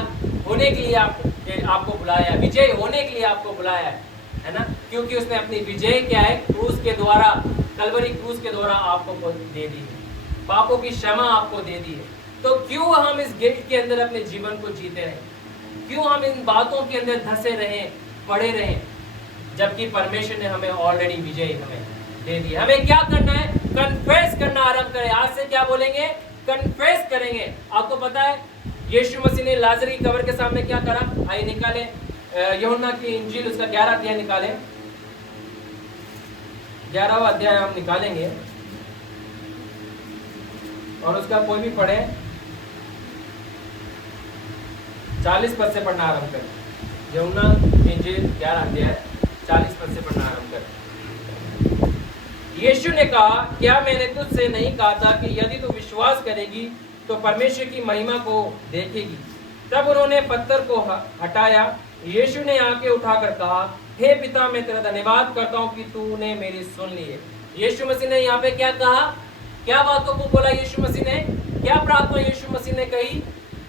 होने के लिए आपको बुलाया, विजय होने के लिए आपको बुलाया है ना? क्योंकि उसने अपनी विजय क्या है, क्रूस के द्वारा, कलवरी क्रूस के द्वारा आपको दे दी है, पापों की क्षमा आपको दे दी है। तो क्यों हम इस गिल्ट के अंदर अपने जीवन को जीते रहें? क्यों हम इन बातों के अंदर धंसे रहें, पड़े रहें, जबकि परमेश्वर ने हमें ऑलरेडी विजय हमें दे दी। हमें क्या करना है, कन्फेस करना आरंभ करें। आज से क्या बोलेंगे, कन्फेस करेंगे। आपको पता है यीशु मसीह ने लाजर की कब्र के सामने क्या करा? आइए निकाले यूहन्ना की इंजील उसका 11 अध्याय निकालें। 11वां अध्याय हम निकालेंगे और उसका कोई भी पढ़े 40 पद से पढ़ना आरंभ करें। यूहन्ना इंजील 11 अध्याय 40 पद से पढ़ना आरंभ करें। यीशु ने कहा, क्या मैंने तुझसे नहीं कहा था कि यदि तू विश्वास करेगी तो परमेश्वर की महिमा को देखेगी? तब उन्होंने पत्थर को हटाया। यीशु ने आंखें उठाकर कहा, हे पिता, मैं तेरा धन्यवाद करता हूँ कि तूने मेरी सुन ली है। यीशु मसीह ने यहाँ पे क्या कहा? क्या बातों को बोला यीशु मसीह ने? क्या प्रार्थना यीशु मसीह ने कही?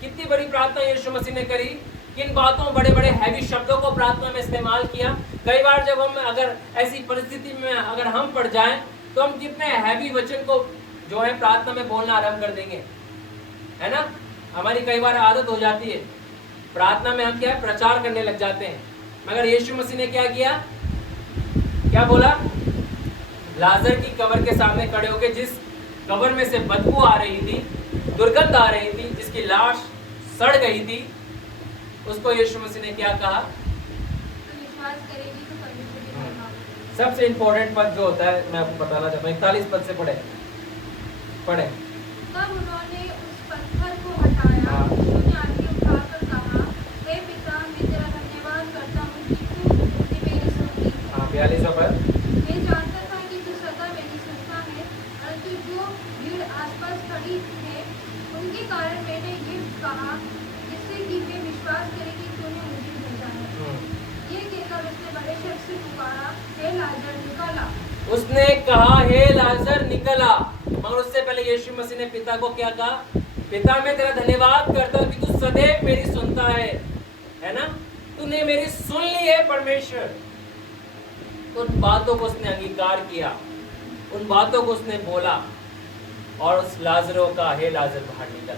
कितनी बड़ी प्रार्थना यीशु मसीह ने करी? किन बातों, बड़े बड़े हैवी शब्दों को प्रार्थना में इस्तेमाल किया। कई बार जब हम अगर ऐसी परिस्थिति में अगर हम पड़ जाएं तो हम कितने हैवी वचन को जो है प्रार्थना में बोलना आरंभ कर देंगे, है ना? हमारी कई बार आदत हो जाती है प्रार्थना में हम क्या है, प्रचार करने लग जाते हैं। मगर यीशु मसीह ने क्या किया? क्या बोला? लाजर की कब्र के सामने खड़े होकर, जिस कब्र में से बदबू आ रही थी, दुर्गंध आ रही थी, जिसकी लाश सड़ गई थी, उसको यीशु मसीह ने क्या कहा? विश्वास करेगी तो परमेश्वर की महिमा होगी। सबसे इंपॉर्टेंट पद जो होता है मैं आपको बताना चाहता हूँ, 41 पद से पढ़े। तब उन्होंने उस पत्थर को हटाया। उन्होंने आंखें उठाकर कहा, हे पिता, मैं तेरा धन्यवाद करता हूँ कि तूने मेरी सुन ली है। 42वां पद। मैं जानता था कि तू सदा मेरी सुनता है, परंतु जो भीड़ आसपास खड़ी है उनके कारण मैंने ये कहा, जिससे कि वे विश्वास करें कि तूने मुझे भेजा है। ये कहकर उसने बड़े शब्द से पुकारा, हे लाजर निकल आ। उसने कहा, हे लाजर निकल आ। मगर उससे पहले यीशु मसीह ने पिता को क्या कहा? पिता, मैं तेरा धन्यवाद करता हूँ कि तू सदैव मेरी सुनता है ना? तूने मेरी सुन ली है परमेश्वर। उन बातों को उसने अंगीकार किया, उन बातों को उसने बोला और उस लाजरों का हे लाजर बाहर निकला।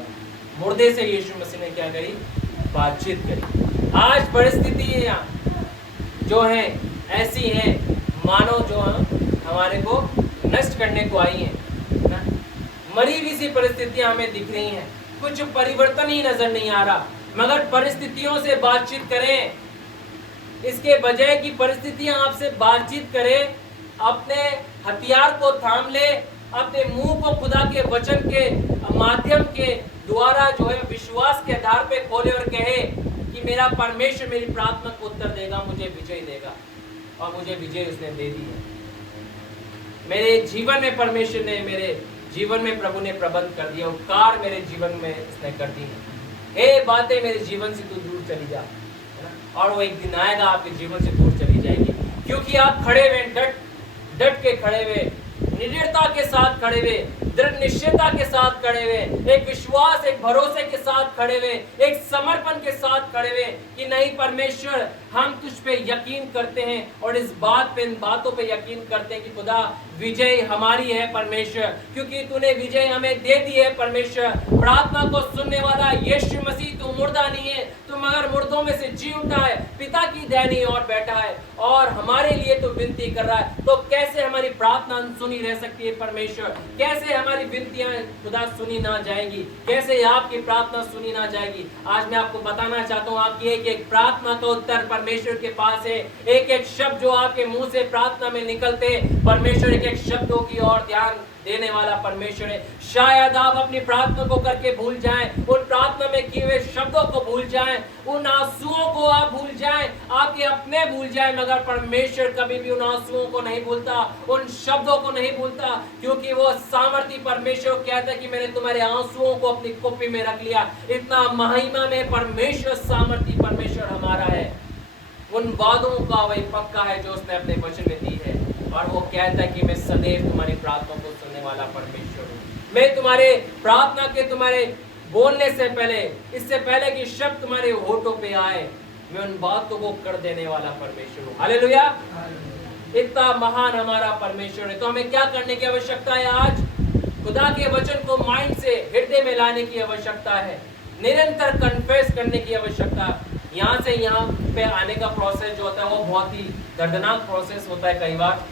मुर्दे से यीशु मसीह ने क्या करी? बातचीत करी। आज परिस्थितियां जो हैं ऐसी हैं मानो जो हमारे को नष्ट करने को आई हैं, ना? मरी हुई सी परिस्थितियां हमें दिख रही हैं, कुछ परिवर्तन ही नजर नहीं आ रहा। मगर परिस्थितियों से बातचीत करें, इसके बजाय कि परिस्थितियां आपसे बातचीत करें, अपने हथियार को थाम ले, अपने मुंह को खुदा के वचन के माध्यम के द्वारा जो है विश्वास के आधार पे खोले और कहे कि मेरा परमेश्वर मेरी प्रार्थना को उत्तर देगा, मुझे विजय देगा। और मुझे विजय उसने दे दी है। मेरे जीवन में परमेश्वर ने, मेरे जीवन में प्रभु ने प्रबंध कर दिया, उपकार मेरे जीवन में उसने कर दी है। ये बातें मेरे जीवन से तू दूर चली जा, और वो एक दिन आएगा आपके जीवन से दूर चली जाएगी, क्योंकि आप खड़े हुए, डट के खड़े हुए, निडरता के साथ खड़े हुए, दृढ़ निश्चयता के साथ खड़े हुए, एक विश्वास, एक भरोसे के साथ खड़े हुए, एक समर्पण के साथ खड़े हुए कि नहीं परमेश्वर, हम तुझ पे यकीन करते हैं और इस बात पे, इन बातों पे यकीन करते हैं कि खुदा विजय हमारी है परमेश्वर, क्योंकि तूने विजय हमें दे दी है परमेश्वर। प्रार्थना को सुनने वाला यीशु मसीह, तू मुर्दा नहीं है, तू मगर मुर्दों में से जी उठा है, पिता की दैनी और बैठा है और हमारे लिए तू विनती कर रहा है। तो कैसे हमारी प्रार्थना सुनी रह सकती है परमेश्वर? कैसे हमारी विनतियां खुदा सुनी ना जाएगी? कैसे आपकी प्रार्थना सुनी ना जाएगी? आज मैं आपको बताना चाहता हूँ, आपकी एक एक प्रार्थना का उत्तर परमेश्वर के पास है। एक एक शब्द जो आपके मुंह से प्रार्थना में निकलते, परमेश्वर एक एक शब्दों की ओर ध्यान देने वाला परमेश्वर है। शायद आप अपनी प्रार्थना को करके भूल जाएं, उन प्रार्थना में किए हुए शब्दों को भूल जाएं, उन आंसुओं को आप भूल जाएं, आपके अपने भूल जाएं, मगर परमेश्वर कभी भी उन आंसुओं को नहीं भूलता, उन शब्दों को नहीं भूलता, क्योंकि वो सामर्थी परमेश्वर कहता है कि मैंने तुम्हारे आंसुओं को अपनी कॉपी में रख लिया। इतना महिमा में परमेश्वर, सामर्थी परमेश्वर हमारा है। उन वादों का वही पक्का है जो उसने अपने वचन में दी है, और वो कहता है कि मैं सदैव तुम्हारी प्रार्थना को सुनने वाला परमेश्वर हूँ। मैं तुम्हारे प्रार्थना के, तुम्हारे बोलने से पहले, इससे पहले कि शब्द तुम्हारे होठों पे आए, मैं उन बातों को कर देने वाला परमेश्वर हूँ। हालेलुया! इतना महान हमारा परमेश्वर है। तो हमें क्या करने की आवश्यकता है? आज खुदा के वचन को माइंड से, हृदय में लाने की आवश्यकता है, निरंतर कन्फेस करने की आवश्यकता है। यहाँ से यहाँ पे आने का प्रोसेस जो होता है वो बहुत ही दर्दनाक प्रोसेस होता है, कई बार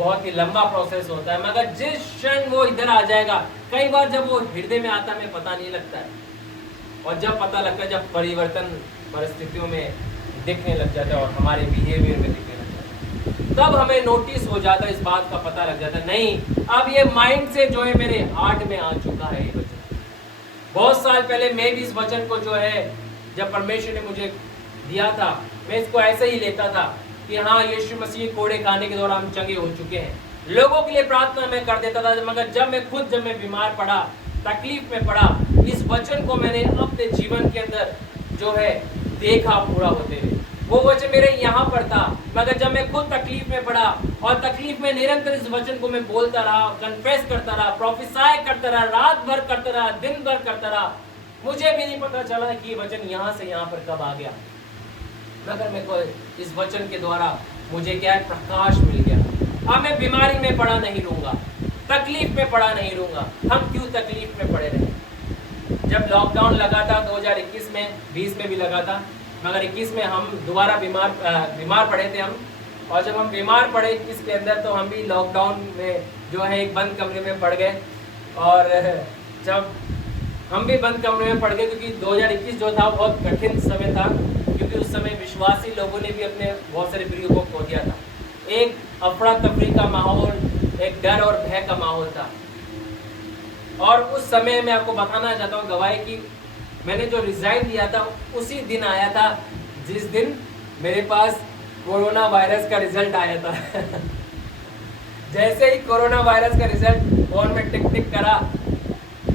बहुत ही लंबा प्रोसेस होता है, मगर जिस क्षण वो इधर आ जाएगा, कई बार जब वो हृदय में आता है हमें पता नहीं लगता है, और जब पता लगता है, जब परिवर्तन परिस्थितियों में दिखने लग जाता है और हमारे बिहेवियर में दिखने लग जाता है, तब हमें नोटिस हो जाता है, इस बात का पता लग जाता है, नहीं अब ये माइंड से जो है मेरे हार्ट में आ चुका है ये वचन। बहुत साल पहले मैं भी इस वचन को जो है, जब परमेश्वर ने मुझे दिया था, मैं इसको ऐसे ही लेता था कि हाँ यीशु मसीह कोड़े खाने के दौरान हम चंगे हो चुके हैं, लोगों के लिए प्रार्थना मैं कर देता था, मगर जब मैं बीमार पड़ा, तकलीफ में पड़ा, इस वचन को मैंने अपने जीवन के अंदर जो है देखा पूरा होते हुए। वो वचन मेरे यहाँ पर था, मगर जब मैं खुद तकलीफ में पड़ा और तकलीफ में निरंतर इस वचन को मैं बोलता रहा, कन्फेस करता रहा, प्रोफेसाई करता रहा, रात भर करता रहा, दिन भर करता रहा, मुझे भी नहीं पता चला कि ये वचन यहाँ से यहाँ पर कब आ गया, मगर मेरे को इस वचन के द्वारा मुझे क्या है, प्रकाश मिल गया। अब मैं बीमारी में पड़ा नहीं रहूंगा, तकलीफ में पड़ा नहीं रहूंगा। हम क्यों तकलीफ में पड़े रहे? जब लॉकडाउन लगा था 2021 में, 20 में भी लगा था, मगर 21 में हम दोबारा बीमार पड़े थे हम, और जब हम बीमार पड़े 21 के अंदर, तो हम भी लॉकडाउन में जो है एक बंद कमरे में पड़ गए। और जब हम भी बंद कमरे में पड़ गए, क्योंकि 2021 जो था बहुत कठिन समय था, क्योंकि उस समय विश्वासी लोगों ने भी अपने बहुत सारे प्रियों को खो दिया था। एक अफरा तफरी का माहौल, एक डर और भय का माहौल था। और उस समय मैं आपको बताना चाहता हूँ गवाही की, मैंने जो रिजाइन दिया था उसी दिन आया था जिस दिन मेरे पास कोरोना वायरस का रिजल्ट आया था। जैसे ही कोरोना वायरस का रिजल्ट फोन में टिक टिक करा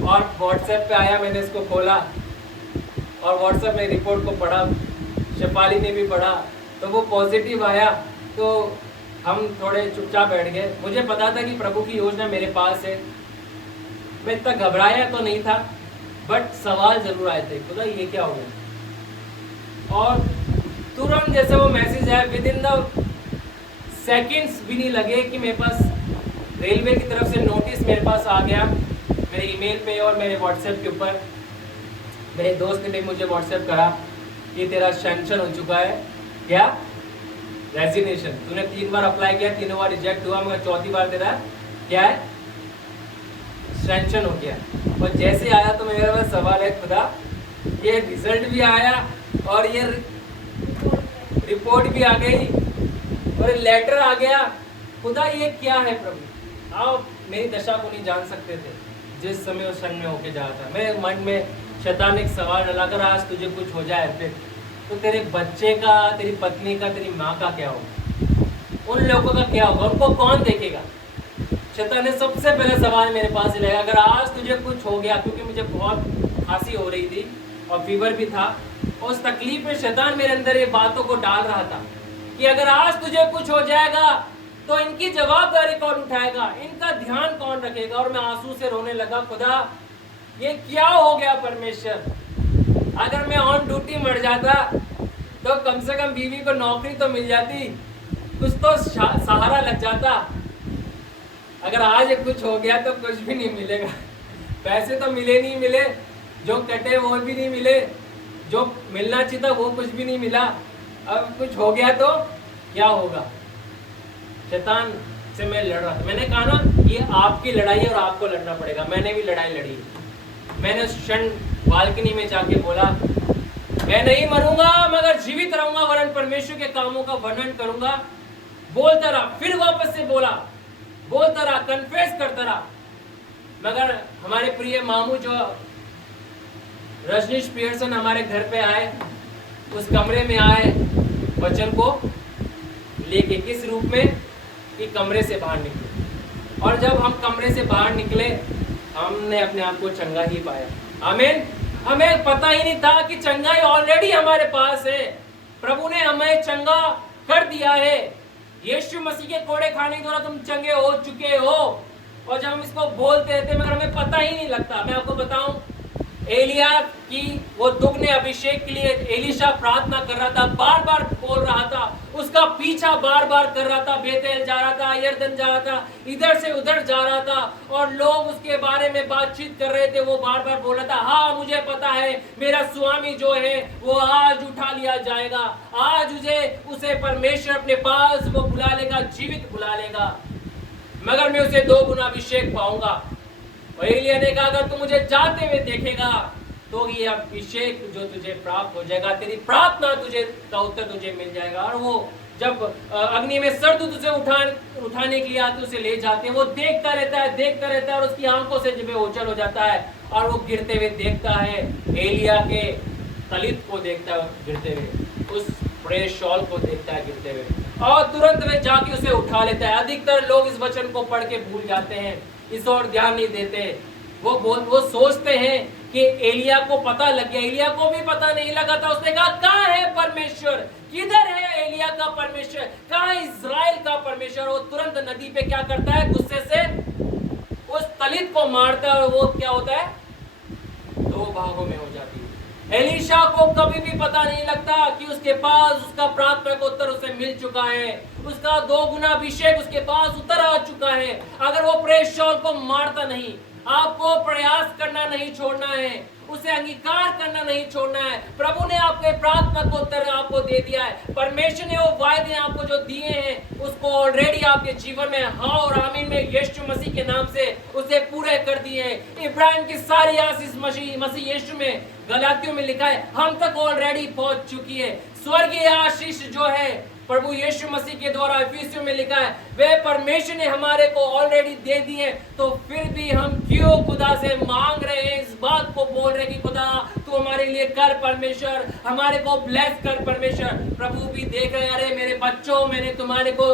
और व्हाट्सएप पे आया, मैंने इसको खोला और व्हाट्सएप में रिपोर्ट को पढ़ा, शेफाली ने भी पढ़ा, तो वो पॉजिटिव आया। तो हम थोड़े चुपचाप बैठ गए। मुझे पता था कि प्रभु की योजना मेरे पास है। मैं इतना घबराया तो नहीं था, बट सवाल जरूर आए थे, खुदा ये क्या हो गया। और तुरंत जैसे वो मैसेज आया, विद इन द सेकेंड्स भी नहीं लगे कि मेरे पास रेलवे की तरफ से नोटिस मेरे पास आ गया, मेरे ईमेल पे और मेरे व्हाट्सएप के ऊपर। मेरे दोस्त ने भी मुझे व्हाट्सएप करा कि तेरा सैंक्शन हो चुका है, क्या रेजिग्नेशन, तूने 3 बार अप्लाई किया, 3 बार रिजेक्ट हुआ, मगर 4थी बार तेरा क्या है, सैंक्शन हो गया। और जैसे आया तो मेरे पास सवाल है, खुदा ये रिजल्ट भी आया और ये रिपोर्ट भी आ गई और लेटर आ गया, खुदा ये क्या है प्रभु। आप मेरी दशा को नहीं जान सकते थे जिस समय उस क्षण में होके जा रहा था। मेरे मन में शैतान एक सवाल डाला, अगर आज तुझे कुछ हो जाए फिर तो तेरे बच्चे का, तेरी पत्नी का, तेरी माँ का क्या होगा, उन लोगों का क्या होगा, उनको कौन देखेगा। शैतान ने सबसे पहले सवाल मेरे पास लगाया, अगर आज तुझे कुछ हो गया, क्योंकि मुझे बहुत खांसी हो रही थी और फीवर भी था, और उस तकलीफ में शैतान मेरे अंदर ये बातों को डाल रहा था कि अगर आज तुझे कुछ हो जाएगा तो इनकी जवाबदारी कौन उठाएगा, इनका ध्यान कौन रखेगा। और मैं आंसू से रोने लगा, खुदा ये क्या हो गया परमेश्वर, अगर मैं ऑन ड्यूटी मर जाता तो कम से कम बीवी को नौकरी तो मिल जाती, कुछ तो सहारा लग जाता। अगर आज कुछ हो गया तो कुछ भी नहीं मिलेगा, पैसे तो मिले नहीं मिले, जो कटे वो भी नहीं मिले, जो मिलना चाहिए था वो कुछ भी नहीं मिला, अब कुछ हो गया तो क्या होगा। शैतान से मैं लड़ रहा था। मैंने कहा ना, ये आपकी लड़ाई है और आपको लड़ना पड़ेगा। मैंने भी लड़ाई लड़ी। मैंने उस क्षण बालकनी में जाके बोला, मैं नहीं मरूंगा मगर जीवित रहूंगा, वरन परमेश्वर के कामों का वर्णन करूंगा। बोलता रहा, फिर वापस से बोलता रहा, कन्फेस करता रहा। मगर हमारे प्रिय मामू जो रजनीश पियर्सन हमारे घर पे आए, उस कमरे में आए वचन को लेके, किस रूप में कि कमरे से बाहर निकले। और जब हम कमरे से बाहर निकले, हमने अपने आप को चंगा ही पाया। आमीन। हमें पता ही नहीं था कि चंगाई ऑलरेडी हमारे पास है। प्रभु ने हमें चंगा कर दिया है। यीशु मसीह के कोड़े खाने के द्वारा तुम चंगे हो चुके हो। और जब हम इसको बोलते थे, मगर हमें पता ही नहीं लगता। मैं आपको बताऊं, एलिया की वो दुगने अभिषेक के लिए एलिशा प्रार्थना कर रहा था, बार बार बोल रहा था, उसका पीछा बार बार कर रहा था, बेतेल जा रहा था, यरदन जा रहा था, इधर से उधर जा रहा था, और लोग उसके बारे में बातचीत कर रहे थे। वो बार बार बोल रहा था, हाँ मुझे पता है मेरा स्वामी जो है वो आज उठा लिया जाएगा, आज उसे परमेश्वर अपने पास वो बुला लेगा, जीवित बुला लेगा। मगर मैं उसे 2 गुना अभिषेक पाऊंगा। और एलिय्याह ने कहा अगर तू मुझे जाते हुए देखेगा तो ये अभिषेक जो तुझे प्राप्त हो जाएगा, तेरी प्रार्थना तुझे का उत्तर तुझे मिल जाएगा। और वो जब अग्नि में सरदूत उसे उठाने के लिए आते उसे ले जाते हैं, वो देखता रहता है और उसकी आंखों से जब ओझल हो जाता है और वो गिरते हुए देखता है, एलिय्याह के तलित को देखता है गिरते हुए, उस प्रेस शॉल को देखता है गिरते हुए और तुरंत वे जाके उसे उठा लेता है। अधिकतर लोग इस वचन को पढ़ के भूल जाते हैं, इस और ध्यान नहीं देते। वो सोचते हैं कि एलिय्याह को पता लग गया, एलिय्याह को भी पता नहीं लगा था। उसने कहा कहाँ है परमेश्वर, किधर है एलिय्याह का परमेश्वर, कहाँ है इज़राइल का परमेश्वर। वो तुरंत नदी पे क्या करता है, गुस्से से उस तलित को मारता है और वो क्या होता है, 2 भागों में हो जाती है। एलीशा को कभी भी पता नहीं लगता कि उसके पास उसका प्रार्थना का उत्तर उसे मिल चुका है, उसका 2 गुना अभिषेक उसके पास उतर आ चुका है। अगर वो प्रेस शॉल को मारता नहीं, आपको प्रयास करना नहीं छोड़ना है, उसे अंगीकार करना नहीं छोड़ना है। प्रभु ने आपके प्रार्थना को उत्तर आपको दे दिया है। परमेश्वर ने वो वायदे आपको जो दिए हैं उसको ऑलरेडी आपके जीवन में हाँ और आमीन में यीशु मसीह के नाम से उसे पूरे कर दिए हैं। इब्राहिम की सारी आशीष मसीह यीशु में, गलातियों में लिखा है, हम तक ऑलरेडी पहुंच चुकी है। स्वर्गीय आशीष जो है प्रभु यीशु मसीह के द्वारा इफिसियों में लिखा है, वे परमेश्वर ने हमारे को ऑलरेडी दे दिए। तो फिर भी हम क्यों खुदा से मांग रहे हैं, इस बात को बोल रहे कि खुदा तू हमारे लिए कर परमेश्वर, हमारे को ब्लेस कर परमेश्वर। प्रभु भी देख रहे हैं, अरे मेरे बच्चों मैंने तुम्हारे को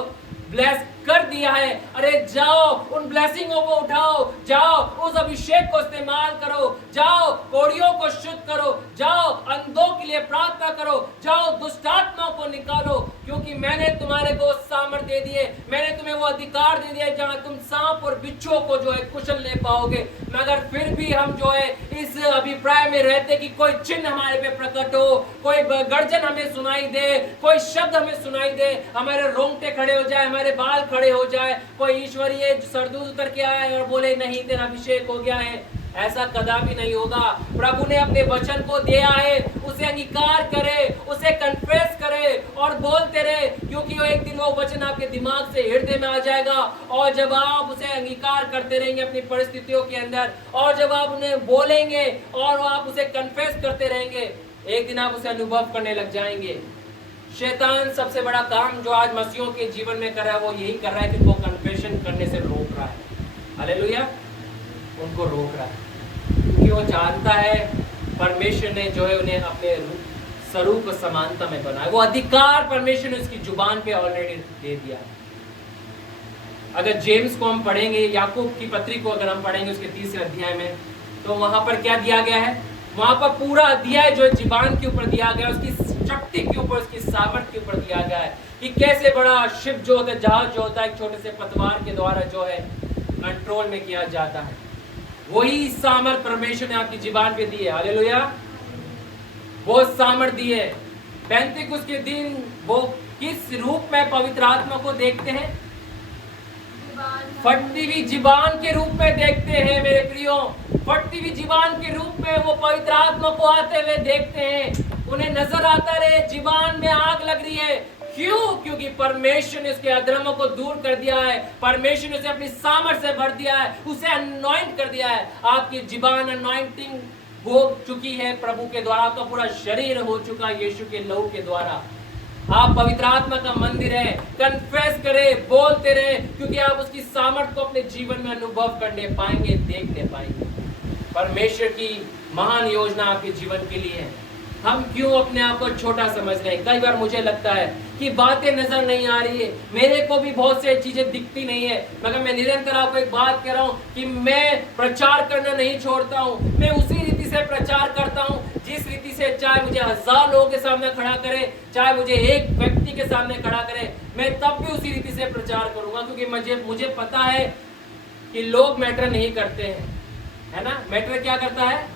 ब्लेस कर दिया है, अरे जाओ उन ब्लेसिंगों को उठाओ, जाओ उस अभिषेक को इस्तेमाल करो, जाओ कोड़ियों को शुद्ध करो, जाओ अंधों के लिए प्रार्थना करो, जाओ दुष्ट आत्माओं को निकालो, क्योंकि मैंने तुम्हारे को सामर्थ दे दिए, मैंने तुम्हें वो अधिकार दे दिया जहां तुम सांप और बिच्छुओं को जो है कुचल ले पाओगे। मगर फिर भी हम जो है इस अभिप्राय में रहते कि कोई चिन्ह हमारे पे प्रकट हो, कोई गर्जन हमें सुनाई दे, कोई शब्द हमें सुनाई दे, हमारे रोंगटे खड़े हो जाए, हमारे बाल खड़े हो जाए, कोई ईश्वरीय सरदूत उतर के आए और बोले नहीं तेरा अभिषेक हो गया है। ऐसा कदापि नहीं होगा। प्रभु ने अपने वचन को दिया है, उसे अंगीकार करे, उसे कन्फेस करे और बोलते रहे, क्योंकि वो एक दिन वो वचन आपके दिमाग से हृदय में आ जाएगा। और जब आप उसे अंगीकार करते रहेंगे अपनी परिस्थितियों के अंदर, और जब आप उन्हें बोलेंगे और आप उसे कन्फेस करते रहेंगे, एक दिन आप उसे अनुभव करने लग जाएंगे। शैतान सबसे बड़ा काम जो आज मसीहों के जीवन में कर रहा है वो यही कर रहा है कि वो कन्फेशन करने से रोक रहा है। हालेलुया, उनको रोक रहा है, क्योंकि वो जानता है परमेश्वर ने जो है उन्हें अपने स्वरूप समानता में बनाया, वो अधिकार परमेश्वर ने उसकी जुबान पे ऑलरेडी दे दिया। अगर जेम्स को हम पढ़ेंगे, याकूब की पत्री को अगर हम पढ़ेंगे उसके 3 अध्याय में, तो वहां पर क्या दिया गया है, वहां पर पूरा अध्याय जो जीवन के ऊपर दिया गया, उसकी शक्ति के ऊपर, उसकी सामर्थ्य के ऊपर दिया गया है कि कैसे बड़ा शिप जो होता है, जहाज जो होता है, एक छोटे से पतवार के द्वारा जो है कंट्रोल में किया जाता है। वही सामर्थ परमेश्वर ने आपकी जीवन पे दी है। हालेलुया, वो सामर्थ दी है। पेंतिकुस्त के दिन वो किस रूप में पवित्र आत्मा को देखते हैं, फटती हुई जीवान के रूप में देखते हैं मेरे प्रियो, फटती हुई जीवान के रूप में वो पवित्र आत्मा को आते हुए देखते हैं। उन्हें नजर आता रहे जीवान में आग लग रही है, क्यों? क्योंकि परमेश्वर ने उसके अधर्मों को दूर कर दिया है, परमेश्वर ने उसे अपनी सामर्थ से भर दिया है, उसे अनॉइंट कर दिया है। आपकी जीवान अनॉइंटिंग हो चुकी है प्रभु के द्वारा, आपका पूरा शरीर हो चुका है यीशु के लहू के द्वारा। आप पवित्र आत्मा का मंदिर है, कन्फेस करें, बोलते रहे, क्योंकि आप उसकी सामर्थ को अपने जीवन में अनुभव करने पाएंगे, देखने पाएंगे। परमेश्वर की महान योजना आपके जीवन के लिए है। हम क्यों अपने आप को छोटा समझ रहे हैं? कई बार मुझे लगता है कि बातें नजर नहीं आ रही है, मेरे को भी बहुत सी चीजें दिखती नहीं है, मगर मैं निरंतर आपको एक बात कह रहा हूँ कि मैं प्रचार करना नहीं छोड़ता हूँ। मैं उसी रीति से प्रचार करता हूँ जिस रीति से, चाहे मुझे 1000 लोगों के सामने खड़ा करे, चाहे मुझे एक व्यक्ति के सामने खड़ा करे, मैं तब भी उसी रीति से प्रचार करूंगा, क्योंकि मुझे पता है कि लोग मैटर नहीं करते हैं, है ना। मैटर क्या करता है?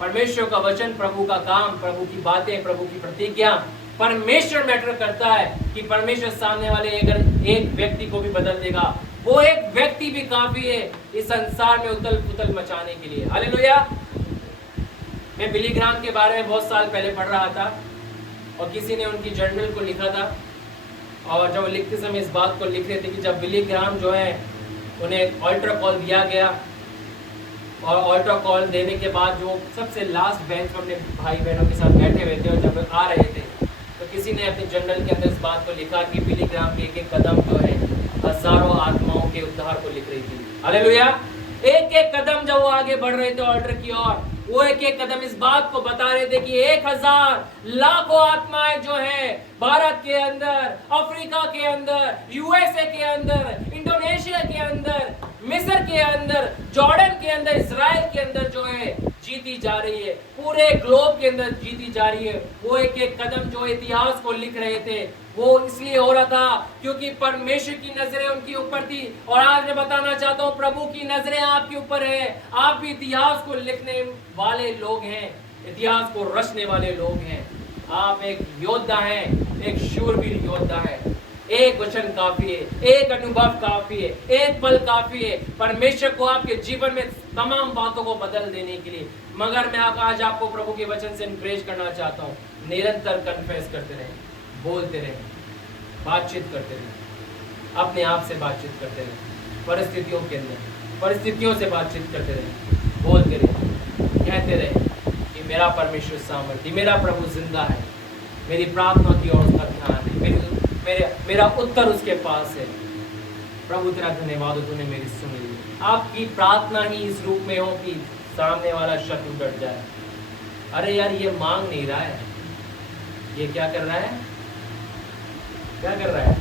परमेश्वर का वचन, प्रभु का काम, प्रभु की बातें, प्रभु की प्रतिज्ञा। परमेश्वर मैटर करता है कि परमेश्वर सामने वाले अगर एक व्यक्ति को भी बदल देगा, वो एक व्यक्ति भी काफी है इस संसार में उथल पुथल मचाने के लिए। हालेलुया। मैं बिली ग्राहम के बारे में बहुत साल पहले पढ़ रहा था और किसी ने उनकी जर्नल को लिखा था और जब लिखते समय इस बात को लिख रहे थे कि जब बिली ग्राहम जो है उन्हें ऑल्टर कॉल दिया गया, और ऑल्टर कॉल देने के बाद जो सबसे लास्ट बेंच पर अपने भाई बहनों के साथ बैठे हुए थे और जब आ रहे थे तो किसी ने अपने जर्नल के अंदर इस बात को लिखा कि बिली ग्राहम की एक एक कदम जो है हजारों आत्माओं के उद्धार को लिख रही थी। हालेलुया। एक एक कदम जब वो आगे बढ़ रहे थे ऑल्टर की ओर, वो एक एक कदम इस बात को बता रहे थे कि 1000 लाखों आत्माएं जो है भारत के अंदर, अफ्रीका के अंदर, यूएसए के अंदर, इंडोनेशिया के अंदर, मिस्र के अंदर, जॉर्डन के अंदर, इजराइल के अंदर जो है जीती जा रही है, पूरे ग्लोब के अंदर जीती जा रही है। वो एक एक कदम जो इतिहास को लिख रहे थे वो इसलिए हो रहा था क्योंकि परमेश्वर की नजरें उनके ऊपर थी। और आज मैं बताना चाहता हूँ प्रभु की नजरें आपके ऊपर है। आप भी इतिहास को लिखने वाले लोग हैं, इतिहास को रचने वाले लोग हैं। आप एक योद्धा हैं, एक शूरवीर योद्धा है। एक वचन काफी है, एक अनुभव काफी है, एक पल काफी है परमेश्वर को आपके जीवन में तमाम बातों को बदल देने के लिए। मगर मैं आज आपको प्रभु के वचन से इनकरेज करना चाहता हूँ, निरंतर कन्फेस करते रहें, बोलते रहें, बातचीत करते रहें, अपने आप से बातचीत करते रहें, परिस्थितियों के अंदर परिस्थितियों से बातचीत करते रहें, बोलते रहें, कहते रहें कि मेरा परमेश्वर सामर्थ्य, मेरा प्रभु जिंदा है, मेरी प्रार्थना की ओर उसका ध्यान है, मेरा उत्तर उसके पास है। प्रभु तेरा धन्यवाद हो, तूने मेरी सुन ली। आपकी प्रार्थना ही इस रूप में हो कि सामने वाला शत्रु डर जाए। अरे यार ये मांग नहीं रहा है, ये क्या कर रहा है, क्या कर रहा है,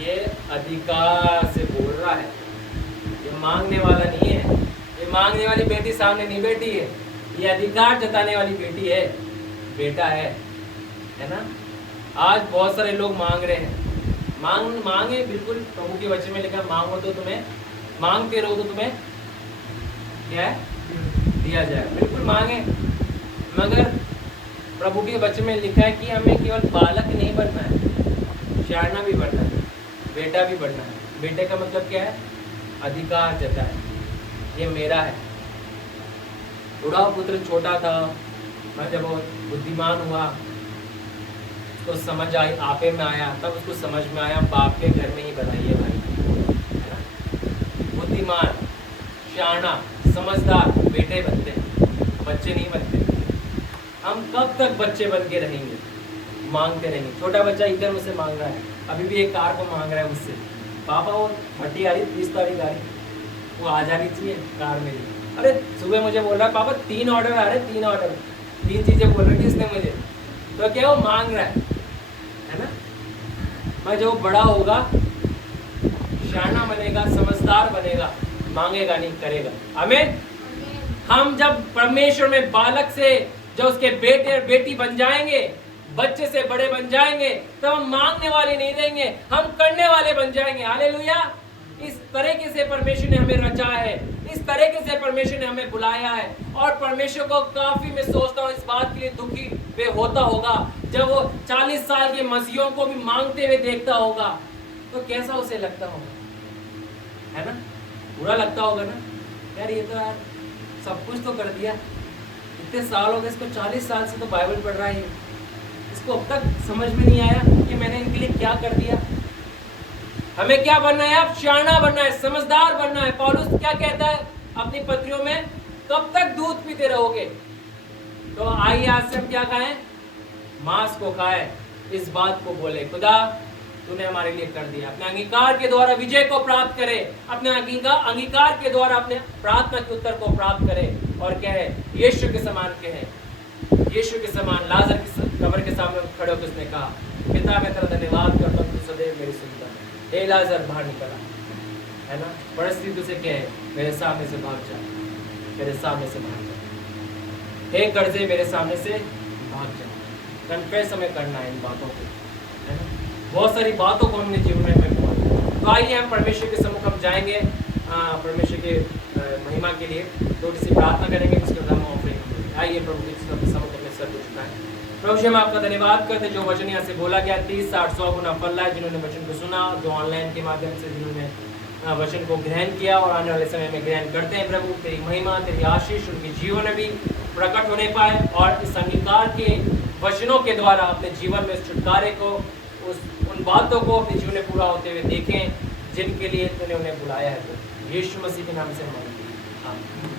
ये अधिकार से बोल रहा है। ये मांगने वाला नहीं है, ये मांगने वाली बेटी सामने नहीं बैठी है, ये अधिकार जताने वाली बेटी है, बेटा है ना। आज बहुत सारे लोग मांग रहे हैं, मांगे बिल्कुल, प्रभु के वचन में लिखा मांगो तो तुम्हें, मांगते रहो तो तुम्हें क्या है दिया जाए, बिल्कुल मांगे। मगर प्रभु के वचन में लिखा है कि हमें केवल बालक नहीं बनना है, शारना भी बनना है, बेटा भी बनना है। बेटे का मतलब क्या है, अधिकार जता है, ये मेरा है। बूढ़ा पुत्र छोटा था, मैं जब वो बुद्धिमान हुआ तो समझ आई, आपे में आया, तब उसको समझ में आया बाप के घर में ही बनाइए भाई। बुद्धिमान, शाना, समझदार बेटे बनते हैं, बच्चे नहीं बनते। हम कब तक बच्चे बन के रहेंगे, मांगते रहेंगे। छोटा बच्चा इधर मुझसे मांग रहा है, अभी भी एक कार को मांग रहा है मुझसे, पापा वो 30 आ रही, 30 तारीख आ रही, वो आ जानी चाहिए कार मेरी। अरे सुबह मुझे बोल रहा है पापा 3 ऑर्डर आ रहे, 3 ऑर्डर, 3 चीजें बोल रही थी इसने मुझे। तो क्या वो मांग रहा है ना। मैं जब बड़ा होगा, शाना बनेगा, समझदार बनेगा, मांगेगा नहीं, करेगा। आमीन। हम जब परमेश्वर में बालक से जब उसके बेटे और बेटी बन जाएंगे, बच्चे से बड़े बन जाएंगे, तब हम मांगने वाले नहीं रहेंगे, हम करने वाले बन जाएंगे। हालेलुया। इस तरीके से परमेश्वर ने हमें रचा है, इस तरीके से परमेश्वर ने हमें बुलाया है। और परमेश्वर को काफी, मैं सोचता हूँ इस बात के लिए दुखी वे होता होगा जब वो 40 साल के मसीहों को भी मांगते हुए देखता होगा, तो कैसा उसे लगता होगा, है ना। बुरा लगता होगा ना, यार ये तो यार सब कुछ तो कर दिया, इतने साल हो गए इसको, 40 साल से तो बाइबल पढ़ रहा है, इसको अब तक समझ में नहीं आया कि मैंने इनके लिए क्या कर दिया। हमें क्या बनना है, अब शाना बनना है, समझदार बनना है। पौलुस क्या कहता है अपनी पत्रियों में, कब तक दूध पीते रहोगे। तो आइए आज से हम क्या खाएं, मांस को खाएं, इस बात को बोले खुदा तूने हमारे लिए कर दिया। अपने अंगीकार के द्वारा विजय को प्राप्त करे, अपने अंगीकार के द्वारा अपने प्रार्थना के उत्तर को प्राप्त करे और कहे यीशु के समान कहे, यीशु के समान। लाजर की कब्र के सामने खड़े होकर उसने कहा, पिता मैं तेरा धन्यवाद करता हूं, तू सदैव मेरी सुनता है। हे लाजर बाहर निकला, है ना। परिस्थिति से कहे मेरे सामने से भाग जा, मेरे सामने से भाग जा। हे कर्जे मेरे सामने से भाग जा। कन्फेस हमें करना है इन बातों को, है ना। बहुत सारी बातों को हमने जीवन में हमें। तो आइए हम परमेश्वर के सम्मुख हम जाएंगे, परमेश्वर के महिमा के लिए थोड़ी सी प्रार्थना करेंगे, उसके बाद हम ऑफरिंग। आइए प्रभु के सम्मुख अपने सर को झुकाएं। प्रभु जी हम आपका धन्यवाद करते, जो वचन यहाँ से बोला गया 30, 60, 100 गुना फल है, जिन्होंने वचन को सुना, जो ऑनलाइन के माध्यम से जिन्होंने वचन को ग्रहण किया और आने वाले समय में ग्रहण करते हैं। प्रभु तेरी महिमा, तेरी आशीष उनके जीवन में भी प्रकट होने पाए और इस अंगीकार के वचनों के द्वारा अपने जीवन में उस छुटकारे को, उन बातों को अपने जीवन में पूरा होते हुए देखें जिनके लिए तूने उन्हें बुलाया है। तो यीशु मसीह के नाम से हम मांगते हैं। आमीन।